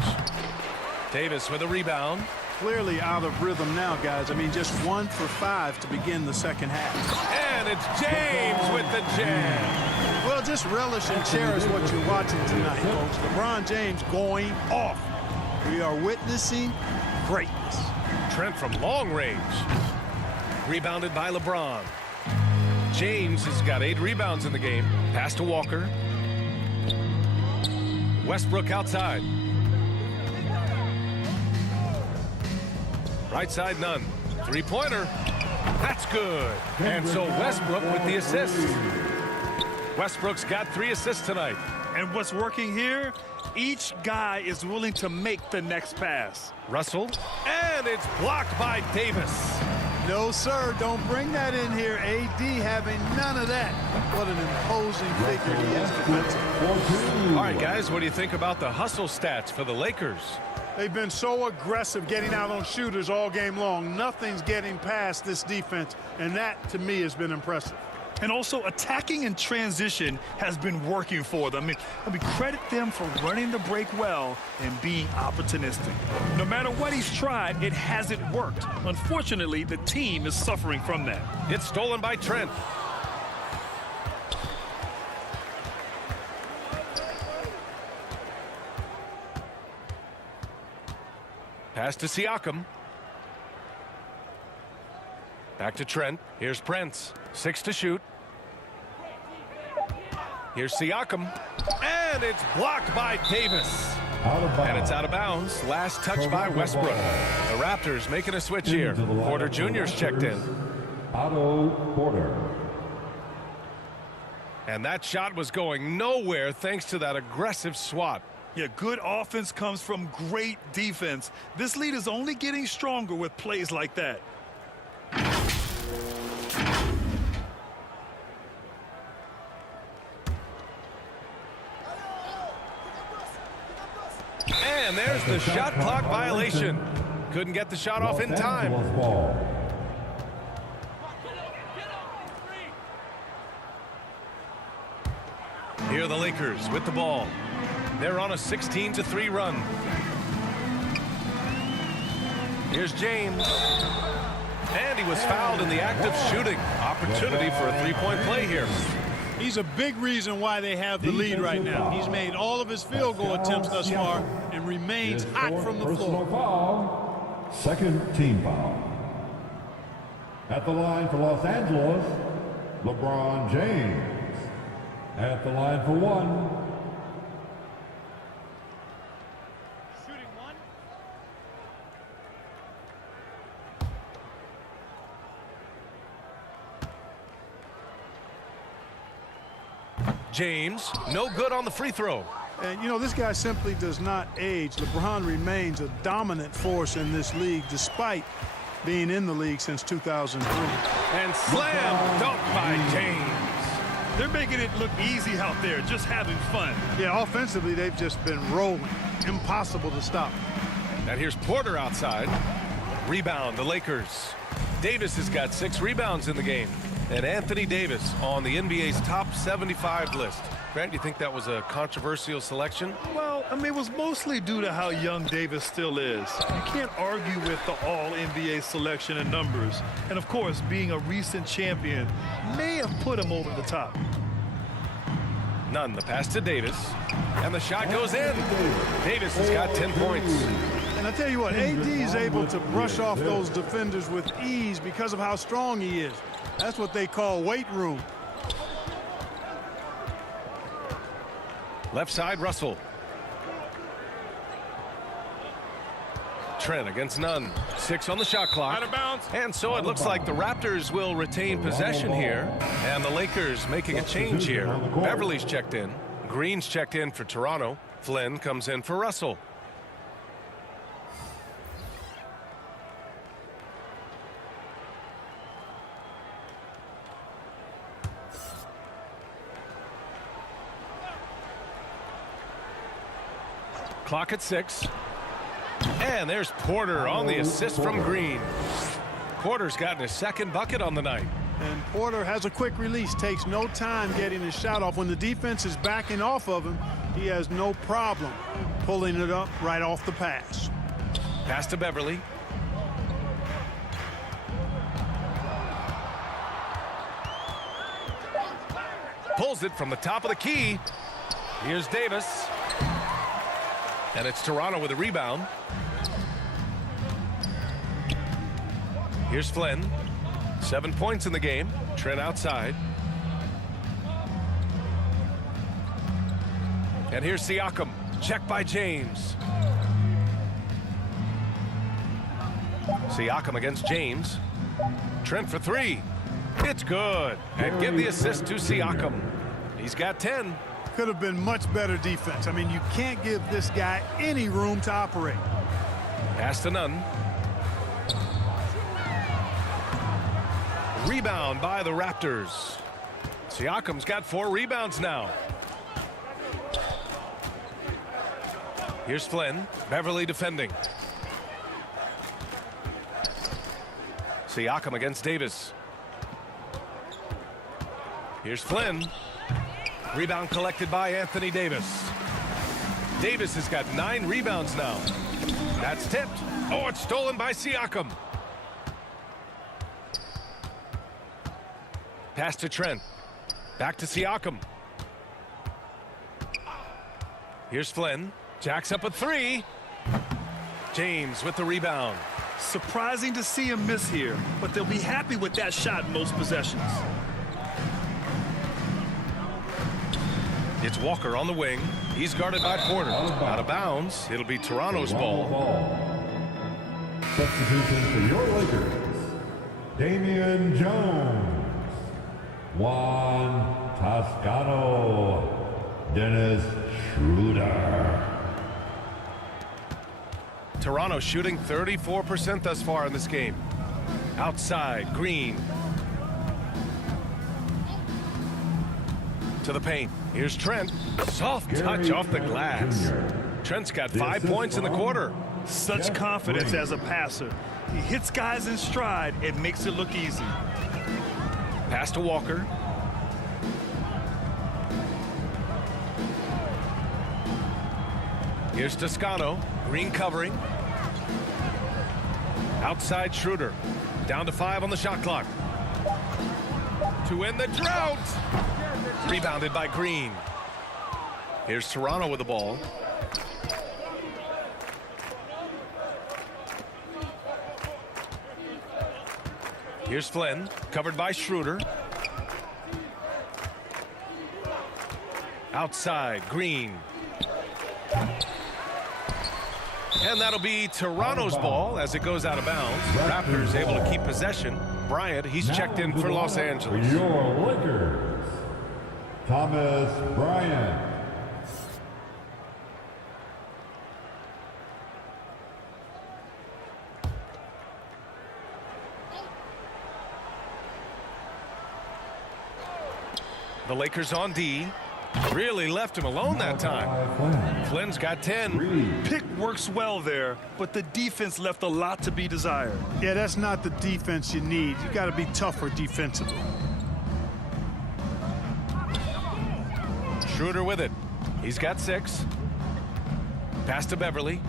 Davis with a rebound. clearly out of rhythm now, guys. I mean, just 1 for 5 to begin the second half. And it's James with the jam. Well, just relish and cherish what you're watching tonight, folks. LeBron James going off. We are witnessing greatness. Trent from long range. Rebounded by LeBron. James has got 8 rebounds in the game. Pass to Walker. Westbrook outside. Right side, none. Three-pointer. That's good. And so Westbrook with the assist. Westbrook's got 3 assists tonight. And what's working here? Each guy is willing to make the next pass. Russell. And it's blocked by Davis. No, sir, don't bring that in here. AD having none of that. What an imposing figure he is defensively. All right, guys, what do you think about the hustle stats for the Lakers? They've been so aggressive getting out on shooters all game long. Nothing's getting past this defense, and that, to me, has been impressive. And also attacking in transition has been working for them. I mean, credit them for running the break well and being opportunistic. No matter what he's tried, it hasn't worked. Unfortunately, the team is suffering from that. It's stolen by Trent. Pass to Siakam. Back to Trent. Here's Prince. 6 to shoot. Here's Siakam. And it's blocked by Davis. And it's out of bounds. Last touch by Westbrook. The Raptors making a switch here. Porter Jr.'s checked in. Otto Porter. And that shot was going nowhere thanks to that aggressive swat. Yeah, good offense comes from great defense. This lead is only getting stronger with plays like that. And there's the shot clock violation. Couldn't get the shot off in time. Here are the Lakers with the ball. They're on a 16-3 run. Here's James. And he was fouled in the act of shooting. Opportunity for a three-point play here. He's a big reason why they have the lead right now. He's made all of his field goal attempts thus far and remains hot from the floor. Foul. Second team foul. At the line for Los Angeles, LeBron James. At the line for one. Shooting one. James, no good on the free throw. And, you know, this guy simply does not age. LeBron remains a dominant force in this league despite being in the league since 2003. And slam dunk by James. They're making it look easy out there, just having fun. Yeah, offensively, they've just been rolling. Impossible to stop. And here's Porter outside. Rebound, the Lakers. Davis has got 6 rebounds in the game. And Anthony Davis on the NBA's top 75 list. Grant, you think that was a controversial selection? Well, I mean, it was mostly due to how young Davis still is. You can't argue with the all-NBA selection and numbers. And, of course, being a recent champion may have put him over the top. None. The pass to Davis. And the shot goes in. Davis has got 10 points. And I tell you what, AD is able to brush off those defenders with ease because of how strong he is. That's what they call weight room. Left side, Russell. Trent against none. 6 on the shot clock. Out of bounds. And so it looks like the Raptors will retain possession here. And the Lakers making a change here. Beverly's checked in. Green's checked in for Toronto. Flynn comes in for Russell. Clock at 6. And there's Porter on the assist from Green. Porter's gotten his second bucket on the night. And Porter has a quick release, takes no time getting his shot off. When the defense is backing off of him, he has no problem pulling it up right off the pass. Pass to Beverly. Pulls it from the top of the key. Here's Davis. And it's Toronto with a rebound. Here's Flynn. 7 points in the game. Trent outside. And here's Siakam. Check by James. Siakam against James. Trent for three. It's good. And give the assist to Siakam. He's got 10. Could have been much better defense. I mean, you can't give this guy any room to operate. Pass to Nunn. Rebound by the Raptors. Siakam's got 4 rebounds now. Here's Flynn. Beverly defending. Siakam against Davis. Here's Flynn. Rebound collected by Anthony Davis. Davis has got 9 rebounds now. That's tipped. Oh, it's stolen by Siakam. Pass to Trent. Back to Siakam. Here's Flynn. Jacks up a 3. James with the rebound. Surprising to see him miss here, but they'll be happy with that shot most possessions. It's Walker on the wing. He's guarded by Porter. Out of bounds. It'll be Toronto's ball. Substitution for your Lakers. Damian Jones. Juan Toscano. Dennis Schroeder. Toronto shooting 34% thus far in this game. Outside, Green. To the paint. Here's Trent. Soft touch off the glass. Trent's got 5 points in the quarter. Such confidence as a passer. He hits guys in stride and makes it look easy. Pass to Walker. Here's Toscano. Green covering. Outside Schroeder. Down to 5 on the shot clock. To end the drought. Rebounded by Green. Here's Toronto with the ball. Here's Flynn. Covered by Schroeder. Outside, Green. And that'll be Toronto's ball as it goes out of bounds. Raptors able to keep possession. Bryant, he's checked in for Los Angeles. Your Lakers. Thomas Bryant. The Lakers on D. Really left him alone that time. Flynn's got 10. Pick works well there, but the defense left a lot to be desired. Yeah, that's not the defense you need. You got to be tougher defensively. Schroeder with it. He's got 6. Pass to Beverly.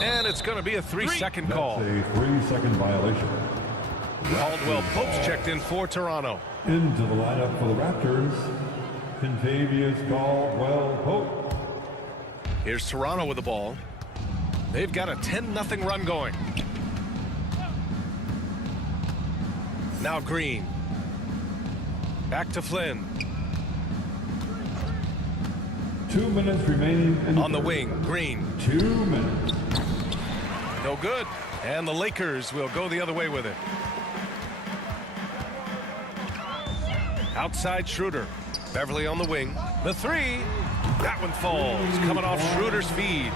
And it's going to be a 3-second call. That's a 3-second violation. Caldwell-Pope's checked in for Toronto. Into the lineup for the Raptors, Contavious Caldwell-Pope. Here's Toronto with the ball. They've got a 10-0 run going. Now Green. Back to Flynn. 2 minutes remaining. On the wing, Green. 2 minutes. No good. And the Lakers will go the other way with it. Outside Schroeder. Beverly on the wing. The 3. That one falls. Coming off Schroeder's feed.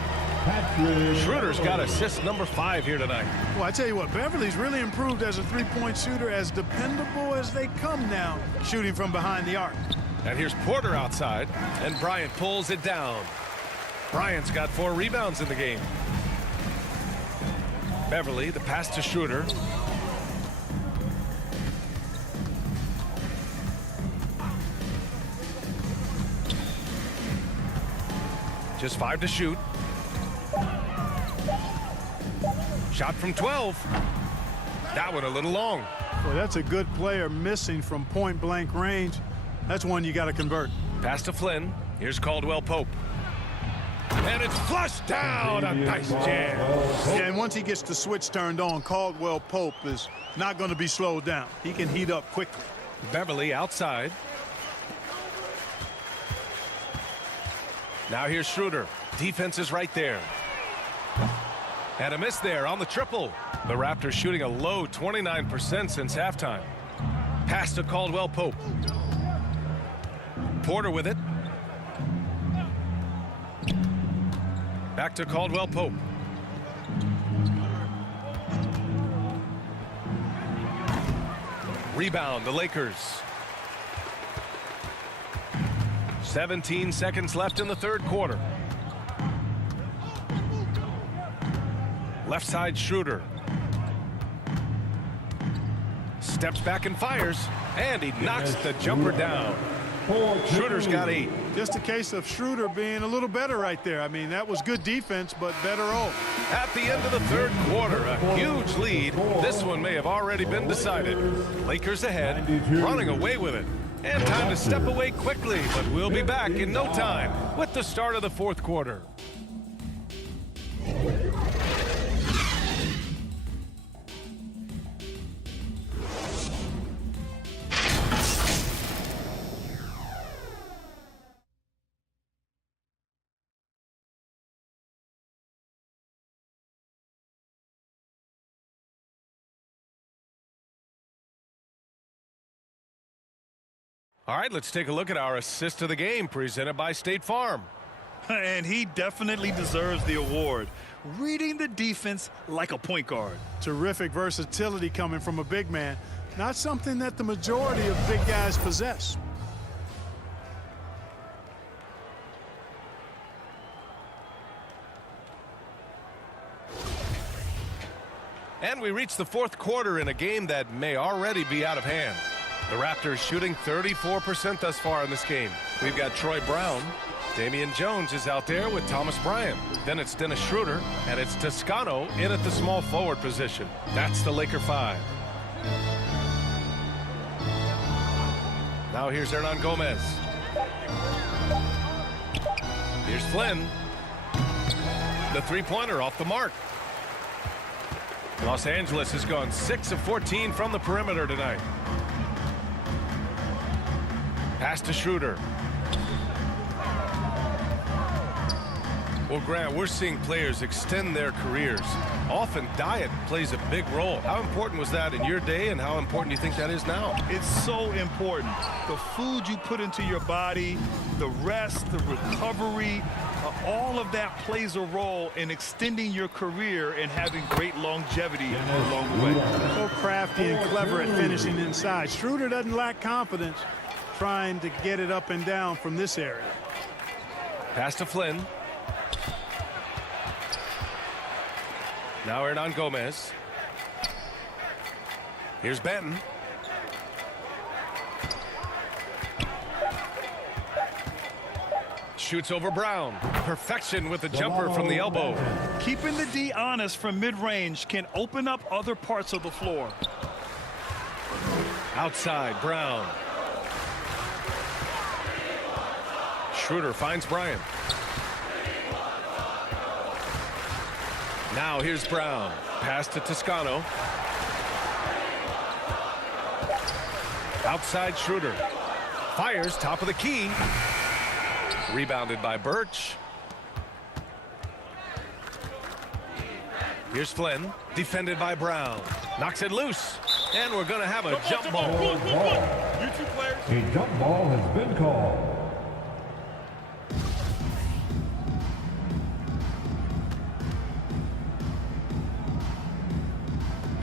Schroeder's got assist number 5 here tonight. Well, I tell you what, Beverly's really improved as a three-point shooter, as dependable as they come now, shooting from behind the arc. And here's Porter outside, and Bryant pulls it down. Bryant's got 4 rebounds in the game. Beverly, the pass to Schroeder. Just 5 to shoot. Shot from 12. That one a little long. Boy, that's a good player missing from point-blank range. That's one you got to convert. Pass to Flynn. Here's Caldwell-Pope. And it's flushed down. A nice jam. Yeah, and once he gets the switch turned on, Caldwell-Pope is not going to be slowed down. He can heat up quickly. Beverly outside. Now here's Schroeder. Defense is right there. And a miss there on the triple. The Raptors shooting a low 29% since halftime. Pass to Caldwell-Pope. Porter with it. Back to Caldwell-Pope. Rebound, the Lakers. 17 seconds left in the third quarter. Left side, Schroeder. Steps back and fires, and he knocks the jumper down. Schroeder's got 8. Just a case of Schroeder being a little better right there. I mean, that was good defense, but better all. At the end of the third quarter, a huge lead. This one may have already been decided. Lakers ahead, running away with it. And time to step away quickly, but we'll be back in no time with the start of the fourth quarter. All right, let's take a look at our assist of the game presented by State Farm. And he definitely deserves the award. Reading the defense like a point guard. Terrific versatility coming from a big man. Not something that the majority of big guys possess. And we reach the fourth quarter in a game that may already be out of hand. The Raptors shooting 34% thus far in this game. We've got Troy Brown. Damian Jones is out there with Thomas Bryant. Then it's Dennis Schroeder, and it's Toscano in at the small forward position. That's the Laker 5. Now here's Hernan Gomez. Here's Flynn. The three-pointer off the mark. Los Angeles has gone 6 of 14 from the perimeter tonight. Pass to Schroeder. Well, Grant, we're seeing players extend their careers. Often diet plays a big role. How important was that in your day, and how important do you think that is now? It's so important. The food you put into your body, the rest, the recovery, all of that plays a role in extending your career and having great longevity along the way. So crafty and clever at finishing inside. Schroeder doesn't lack confidence trying to get it up and down from this area. Pass to Flynn. Now Hernan Gomez. Here's Benton. Shoots over Brown. Perfection with the jumper from the elbow. Keeping the D honest from mid-range can open up other parts of the floor. Outside, Brown. Schroeder finds Bryant. Now here's Brown. Pass to Toscano. Outside Schroeder. Fires top of the key. Rebounded by Birch. Here's Flynn. Defended by Brown. Knocks it loose. And we're going to have a jump ball. A jump ball has been called.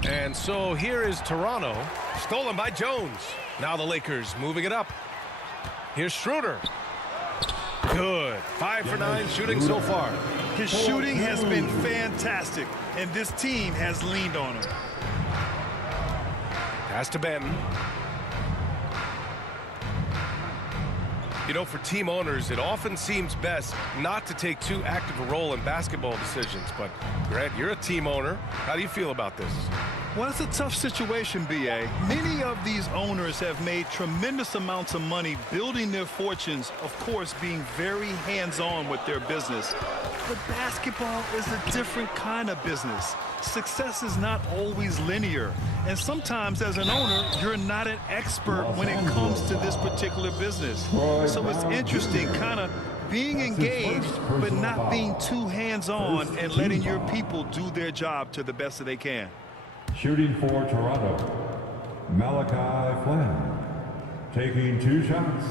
And so here is Toronto. Stolen by Jones. Now the Lakers moving it up. Here's Schroeder. Good. 5 for 9 shooting so far. His shooting has been fantastic, and this team has leaned on him. Pass to Benton. You know, for team owners, it often seems best not to take too active a role in basketball decisions. But, Grant, you're a team owner. How do you feel about this? Well, it's a tough situation, B.A. Many of these owners have made tremendous amounts of money building their fortunes, of course, being very hands-on with their business. But basketball is a different kind of business. Success is not always linear. And sometimes, as an owner, you're not an expert when it comes to this particular business. So it's interesting, kind of being engaged, but not being too hands-on and letting your people do their job to the best that they can. Shooting for Toronto, Malachi Flynn, taking 2 shots.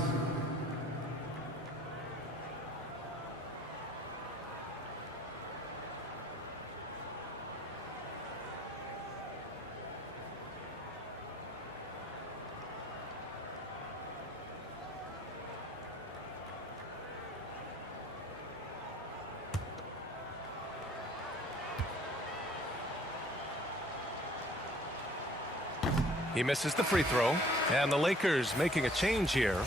He misses the free throw, and the Lakers making a change here.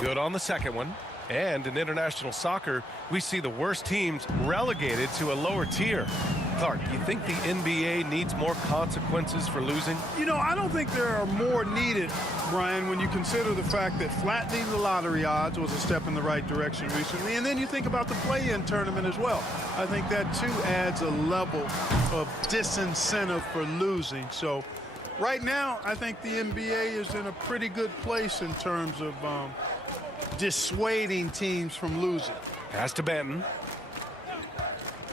Good on the second one. And in international soccer, we see the worst teams relegated to a lower tier. Clark, you think the NBA needs more consequences for losing? You know, I don't think there are more needed, Brian, when you consider the fact that flattening the lottery odds was a step in the right direction recently. And then you think about the play-in tournament as well. I think that, too, adds a level of disincentive for losing. So right now, I think the NBA is in a pretty good place in terms of dissuading teams from losing. Pass to Benton.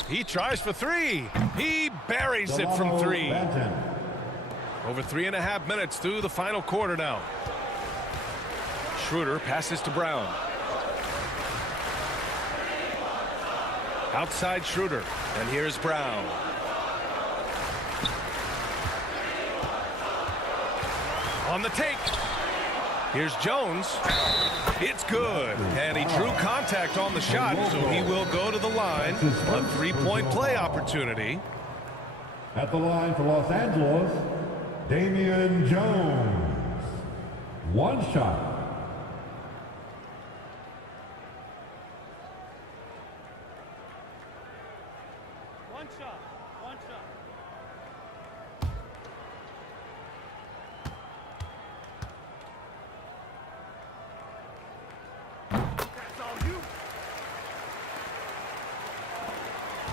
He tries for 3. He buries it from 3. Over 3.5 minutes through the final quarter now. Schroeder passes to Brown. Outside Schroeder. And here's Brown. On the take. Here's Jones. It's good. And he drew contact on the shot, so he will go to the line. A 3-point play opportunity. At the line for Los Angeles, Damian Jones. 1 shot. One shot.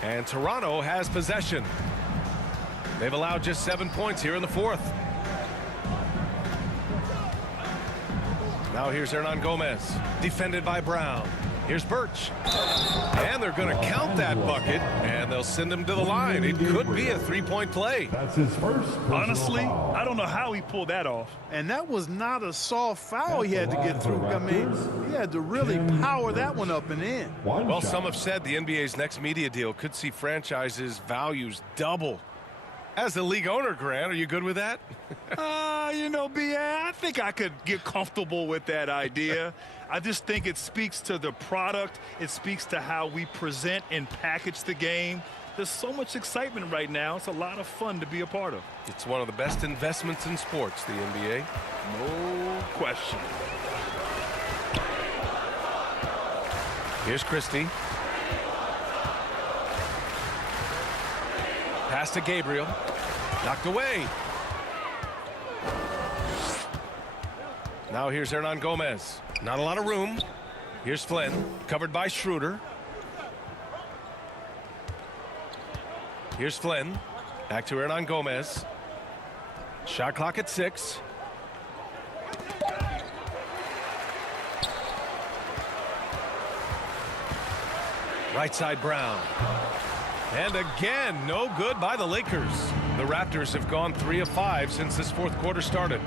And Toronto has possession. They've allowed just 7 points here in the 4th. Now here's Hernan Gomez, defended by Brown. Here's Birch. And they're going to count that bucket, and they'll send him to the line. It could be a 3-point play. That's his first. Honestly, I don't know how he pulled that off. And that was not a soft foul he had to get through. I mean, he had to really power that one up and in. Well, some have said the NBA's next media deal could see franchises' values double. As a league owner, Grant, are you good with that? You know, B.A., I think I could get comfortable with that idea. I just think it speaks to the product. It speaks to how we present and package the game. There's so much excitement right now. It's a lot of fun to be a part of. It's one of the best investments in sports, the NBA. No question. Here's Christie. Pass to Gabriel. Knocked away. Now here's Hernan Gomez. Not a lot of room. Here's Flynn, covered by Schroeder. Here's Flynn. Back to Hernan Gomez. Shot clock at 6. Right side Brown. And again, no good by the Lakers. The Raptors have gone 3 of 5 since this 4th quarter started.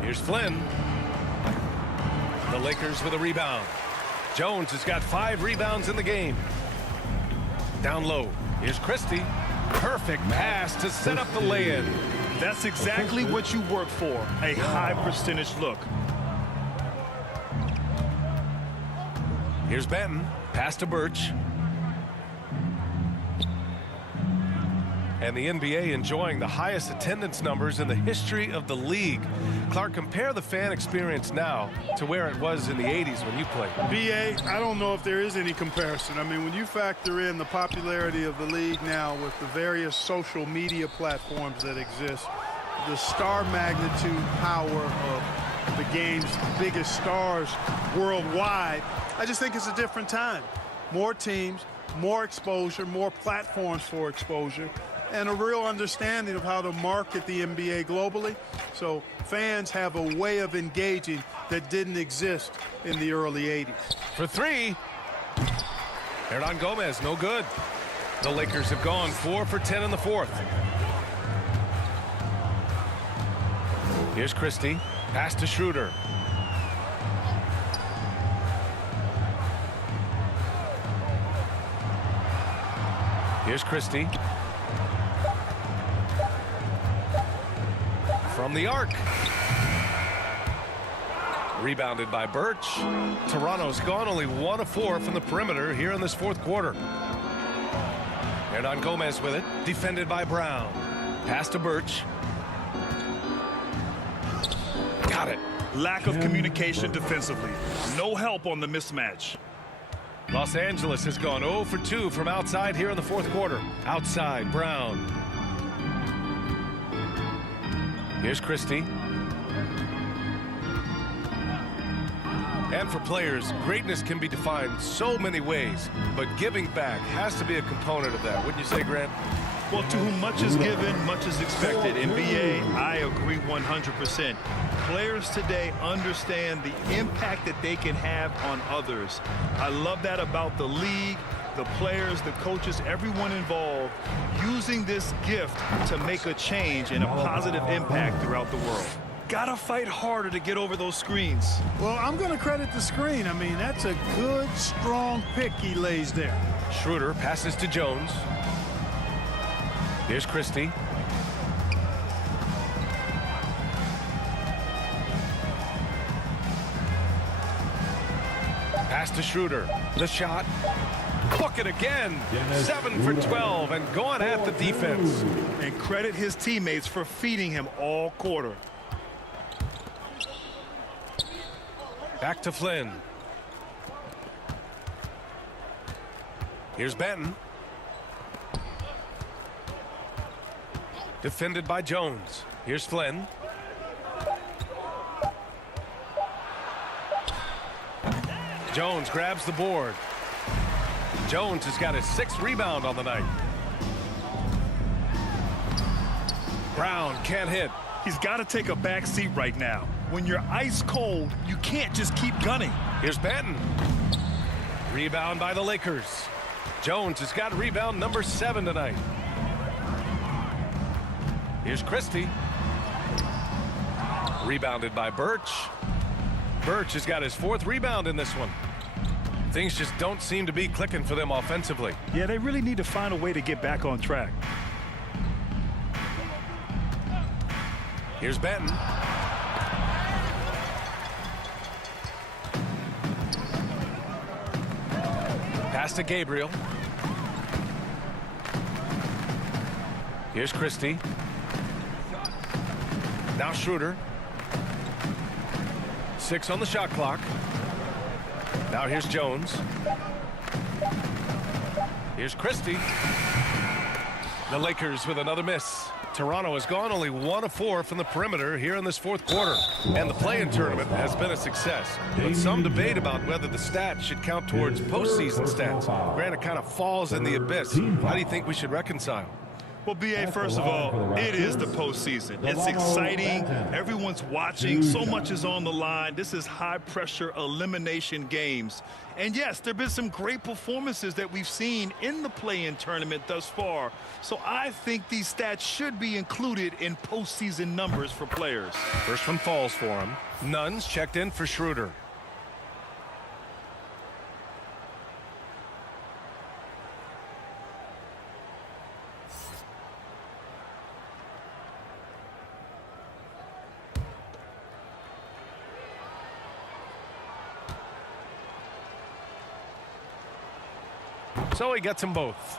Here's Flynn. The Lakers with a rebound. Jones has got 5 rebounds in the game. Down low. Here's Christie. Perfect pass to set up the lay-in. That's exactly what you work for, a high percentage look. Here's Benton. Pass to Birch. And the NBA enjoying the highest attendance numbers in the history of the league. Clark, compare the fan experience now to where it was in the 80s when you played. BA, I don't know if there is any comparison. I mean, when you factor in the popularity of the league now with the various social media platforms that exist, the star magnitude power of the game's biggest stars worldwide, I just think it's a different time. More teams, more exposure, more platforms for exposure, and a real understanding of how to market the NBA globally. So fans have a way of engaging that didn't exist in the early 80s. For three. Hernan Gomez, no good. The Lakers have gone 4 for 10 in the fourth. Here's Christie. Pass to Schroeder. Here's Christie. From the arc. Rebounded by Birch. Toronto's gone only 1 of 4 from the perimeter here in this fourth quarter. Hernan Gomez with it. Defended by Brown. Pass to Birch. Got it. Lack of communication defensively. No help on the mismatch. Los Angeles has gone 0 for 2 from outside here in the fourth quarter. Outside, Brown. Here's Christie. And for players, greatness can be defined so many ways, but giving back has to be a component of that. Wouldn't you say, Grant? Well, to whom much is given, much is expected. In BA, I agree 100%. Players today understand the impact that they can have on others. I love that about the league, the players, the coaches, everyone involved, using this gift to make a change and a positive impact throughout the world. Gotta fight harder to get over those screens. Well, I'm going to credit the screen. I mean, that's a good, strong pick he lays there. Schroeder passes to Jones. Here's Christie. Pass to Schroeder. The shot. Bucket again. 7 for 12 and going at the defense. And credit his teammates for feeding him all quarter. Back to Flynn. Here's Benton. Defended by Jones. Here's Flynn. Jones grabs the board. Jones has got his 6th rebound on the night. Brown can't hit. He's got to take a back seat right now. When you're ice cold, you can't just keep gunning. Here's Benton. Rebound by the Lakers. Jones has got rebound number 7 tonight. Here's Christie. Rebounded by Birch. Birch has got his 4th rebound in this one. Things just don't seem to be clicking for them offensively. Yeah, they really need to find a way to get back on track. Here's Benton. Pass to Gabriel. Here's Christie. Now Schroeder. 6 on the shot clock. Now here's Jones. Here's Christie. The Lakers with another miss. Toronto has gone only 1 of 4 from the perimeter here in this fourth quarter. And the play-in tournament has been a success. But some debate about whether the stats should count towards postseason stats. Granted, it kind of falls in the abyss. How do you think we should reconcile? Well, BA, first of all, it is the postseason. It's exciting. Everyone's watching. So much is on the line. This is high-pressure elimination games. And, yes, there have been some great performances that we've seen in the play-in tournament thus far. So I think these stats should be included in postseason numbers for players. First one falls for him. Nunn's checked in for Schroeder. So he gets them both.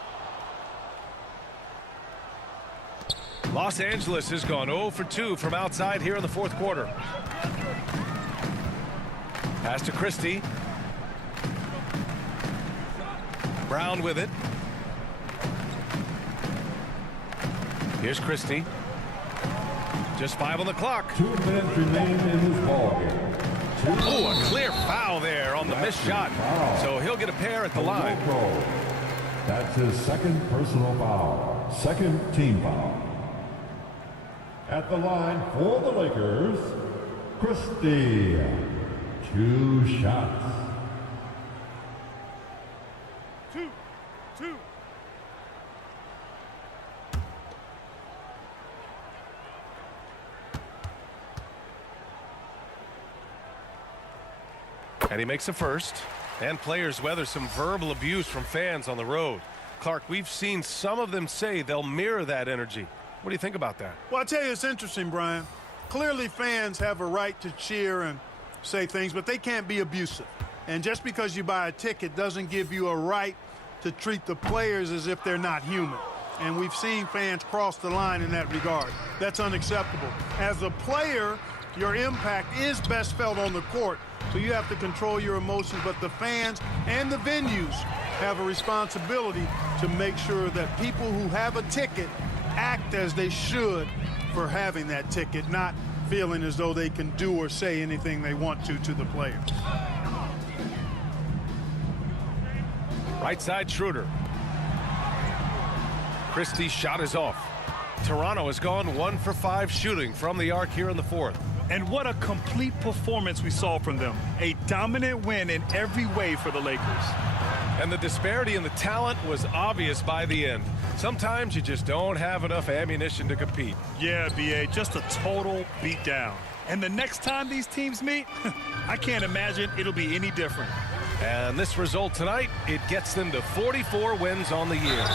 Los Angeles has gone 0 for 2 from outside here in the fourth quarter. Pass to Christie. Brown with it. Here's Christie. Just 5 on the clock. 2 minutes remain in this ball game. Oh, a clear foul there on the missed shot. So he'll get a pair at the line. That's his second personal foul. Second team foul. At the line for the Lakers, Christie. 2 shots. 2. And he makes a first. And players weather some verbal abuse from fans on the road. Clark, we've seen some of them say they'll mirror that energy. What do you think about that? Well, I tell you, it's interesting, Brian. Clearly, fans have a right to cheer and say things, but they can't be abusive. And just because you buy a ticket doesn't give you a right to treat the players as if they're not human. And we've seen fans cross the line in that regard. That's unacceptable. As a player, your impact is best felt on the court, so you have to control your emotions, but the fans and the venues have a responsibility to make sure that people who have a ticket act as they should for having that ticket, not feeling as though they can do or say anything they want to the players. Right side, Schroeder. Christie's shot is off. Toronto has gone 1 for 5 shooting from the arc here in the fourth. And what a complete performance we saw from them. A dominant win in every way for the Lakers. And the disparity in the talent was obvious by the end. Sometimes you just don't have enough ammunition to compete. Yeah, B.A., just a total beatdown. And the next time these teams meet, I can't imagine it'll be any different. And this result tonight, it gets them to 44 wins on the year.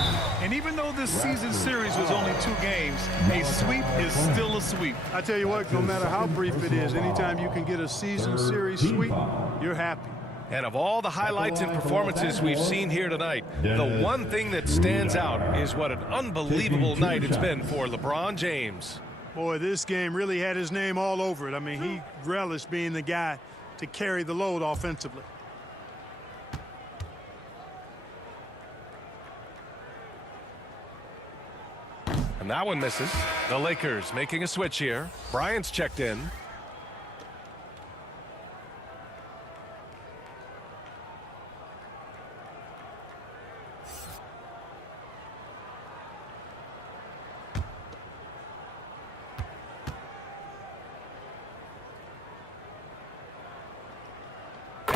And even though this season series was only 2 games, a sweep is still a sweep. I tell you what, no matter how brief it is, anytime you can get a season series sweep, you're happy. And of all the highlights and performances we've seen here tonight, the one thing that stands out is what an unbelievable night it's been for LeBron James. Boy, this game really had his name all over it. I mean, he relished being the guy to carry the load offensively. And that one misses. The Lakers making a switch here. Bryant's checked in.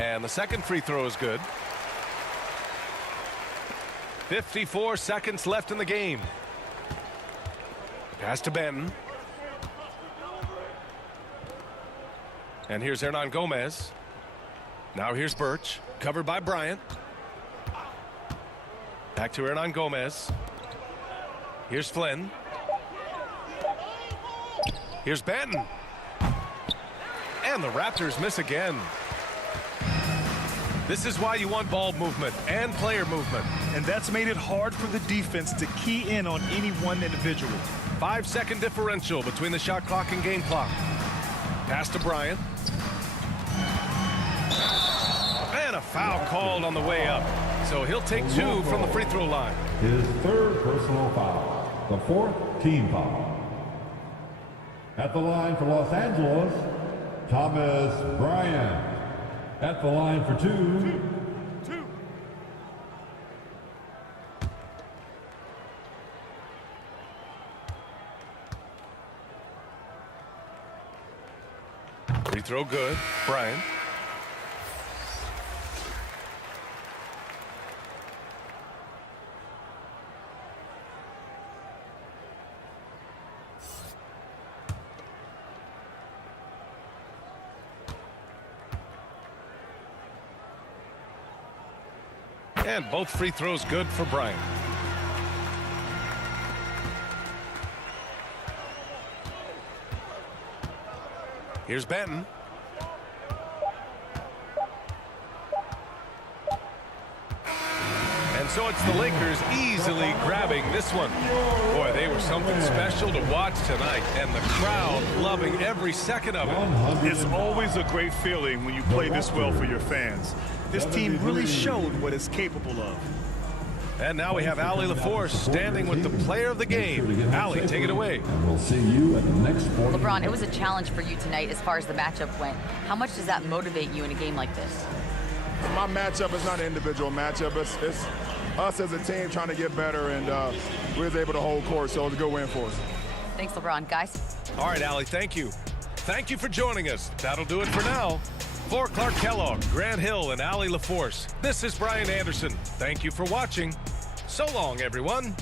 And the second free throw is good. 54 seconds left in the game. Pass to Benton. And here's Hernan Gomez. Now here's Birch, covered by Bryant. Back to Hernan Gomez. Here's Flynn. Here's Benton. And the Raptors miss again. This is why you want ball movement and player movement. And that's made it hard for the defense to key in on any one individual. 5-second differential between the shot clock and game clock. Pass to Bryant. And a foul called on the way up. So he'll take 2 from the free throw line. His third personal foul. The 4th team foul. At the line for Los Angeles, Thomas Bryant. At the line for 2. Free throw good. Bryant. And both free throws good for Bryant. Here's Benton. And so it's the Lakers easily grabbing this one. Boy, they were something special to watch tonight, and the crowd loving every second of it. It's always a great feeling when you play this well for your fans. This team really showed what it's capable of. And now we have Allie LaForce standing with the player of the game. Allie, take it away. And we'll see you at the next sport. LeBron, it was a challenge for you tonight as far as the matchup went. How much does that motivate you in a game like this? My matchup is not an individual matchup. It's us as a team trying to get better, and we was able to hold court, so it was a good win for us. Thanks, LeBron. Guys? All right, Allie, thank you. Thank you for joining us. That'll do it for now. For Clark Kellogg, Grant Hill, and Allie LaForce, this is Brian Anderson. Thank you for watching. So long, everyone.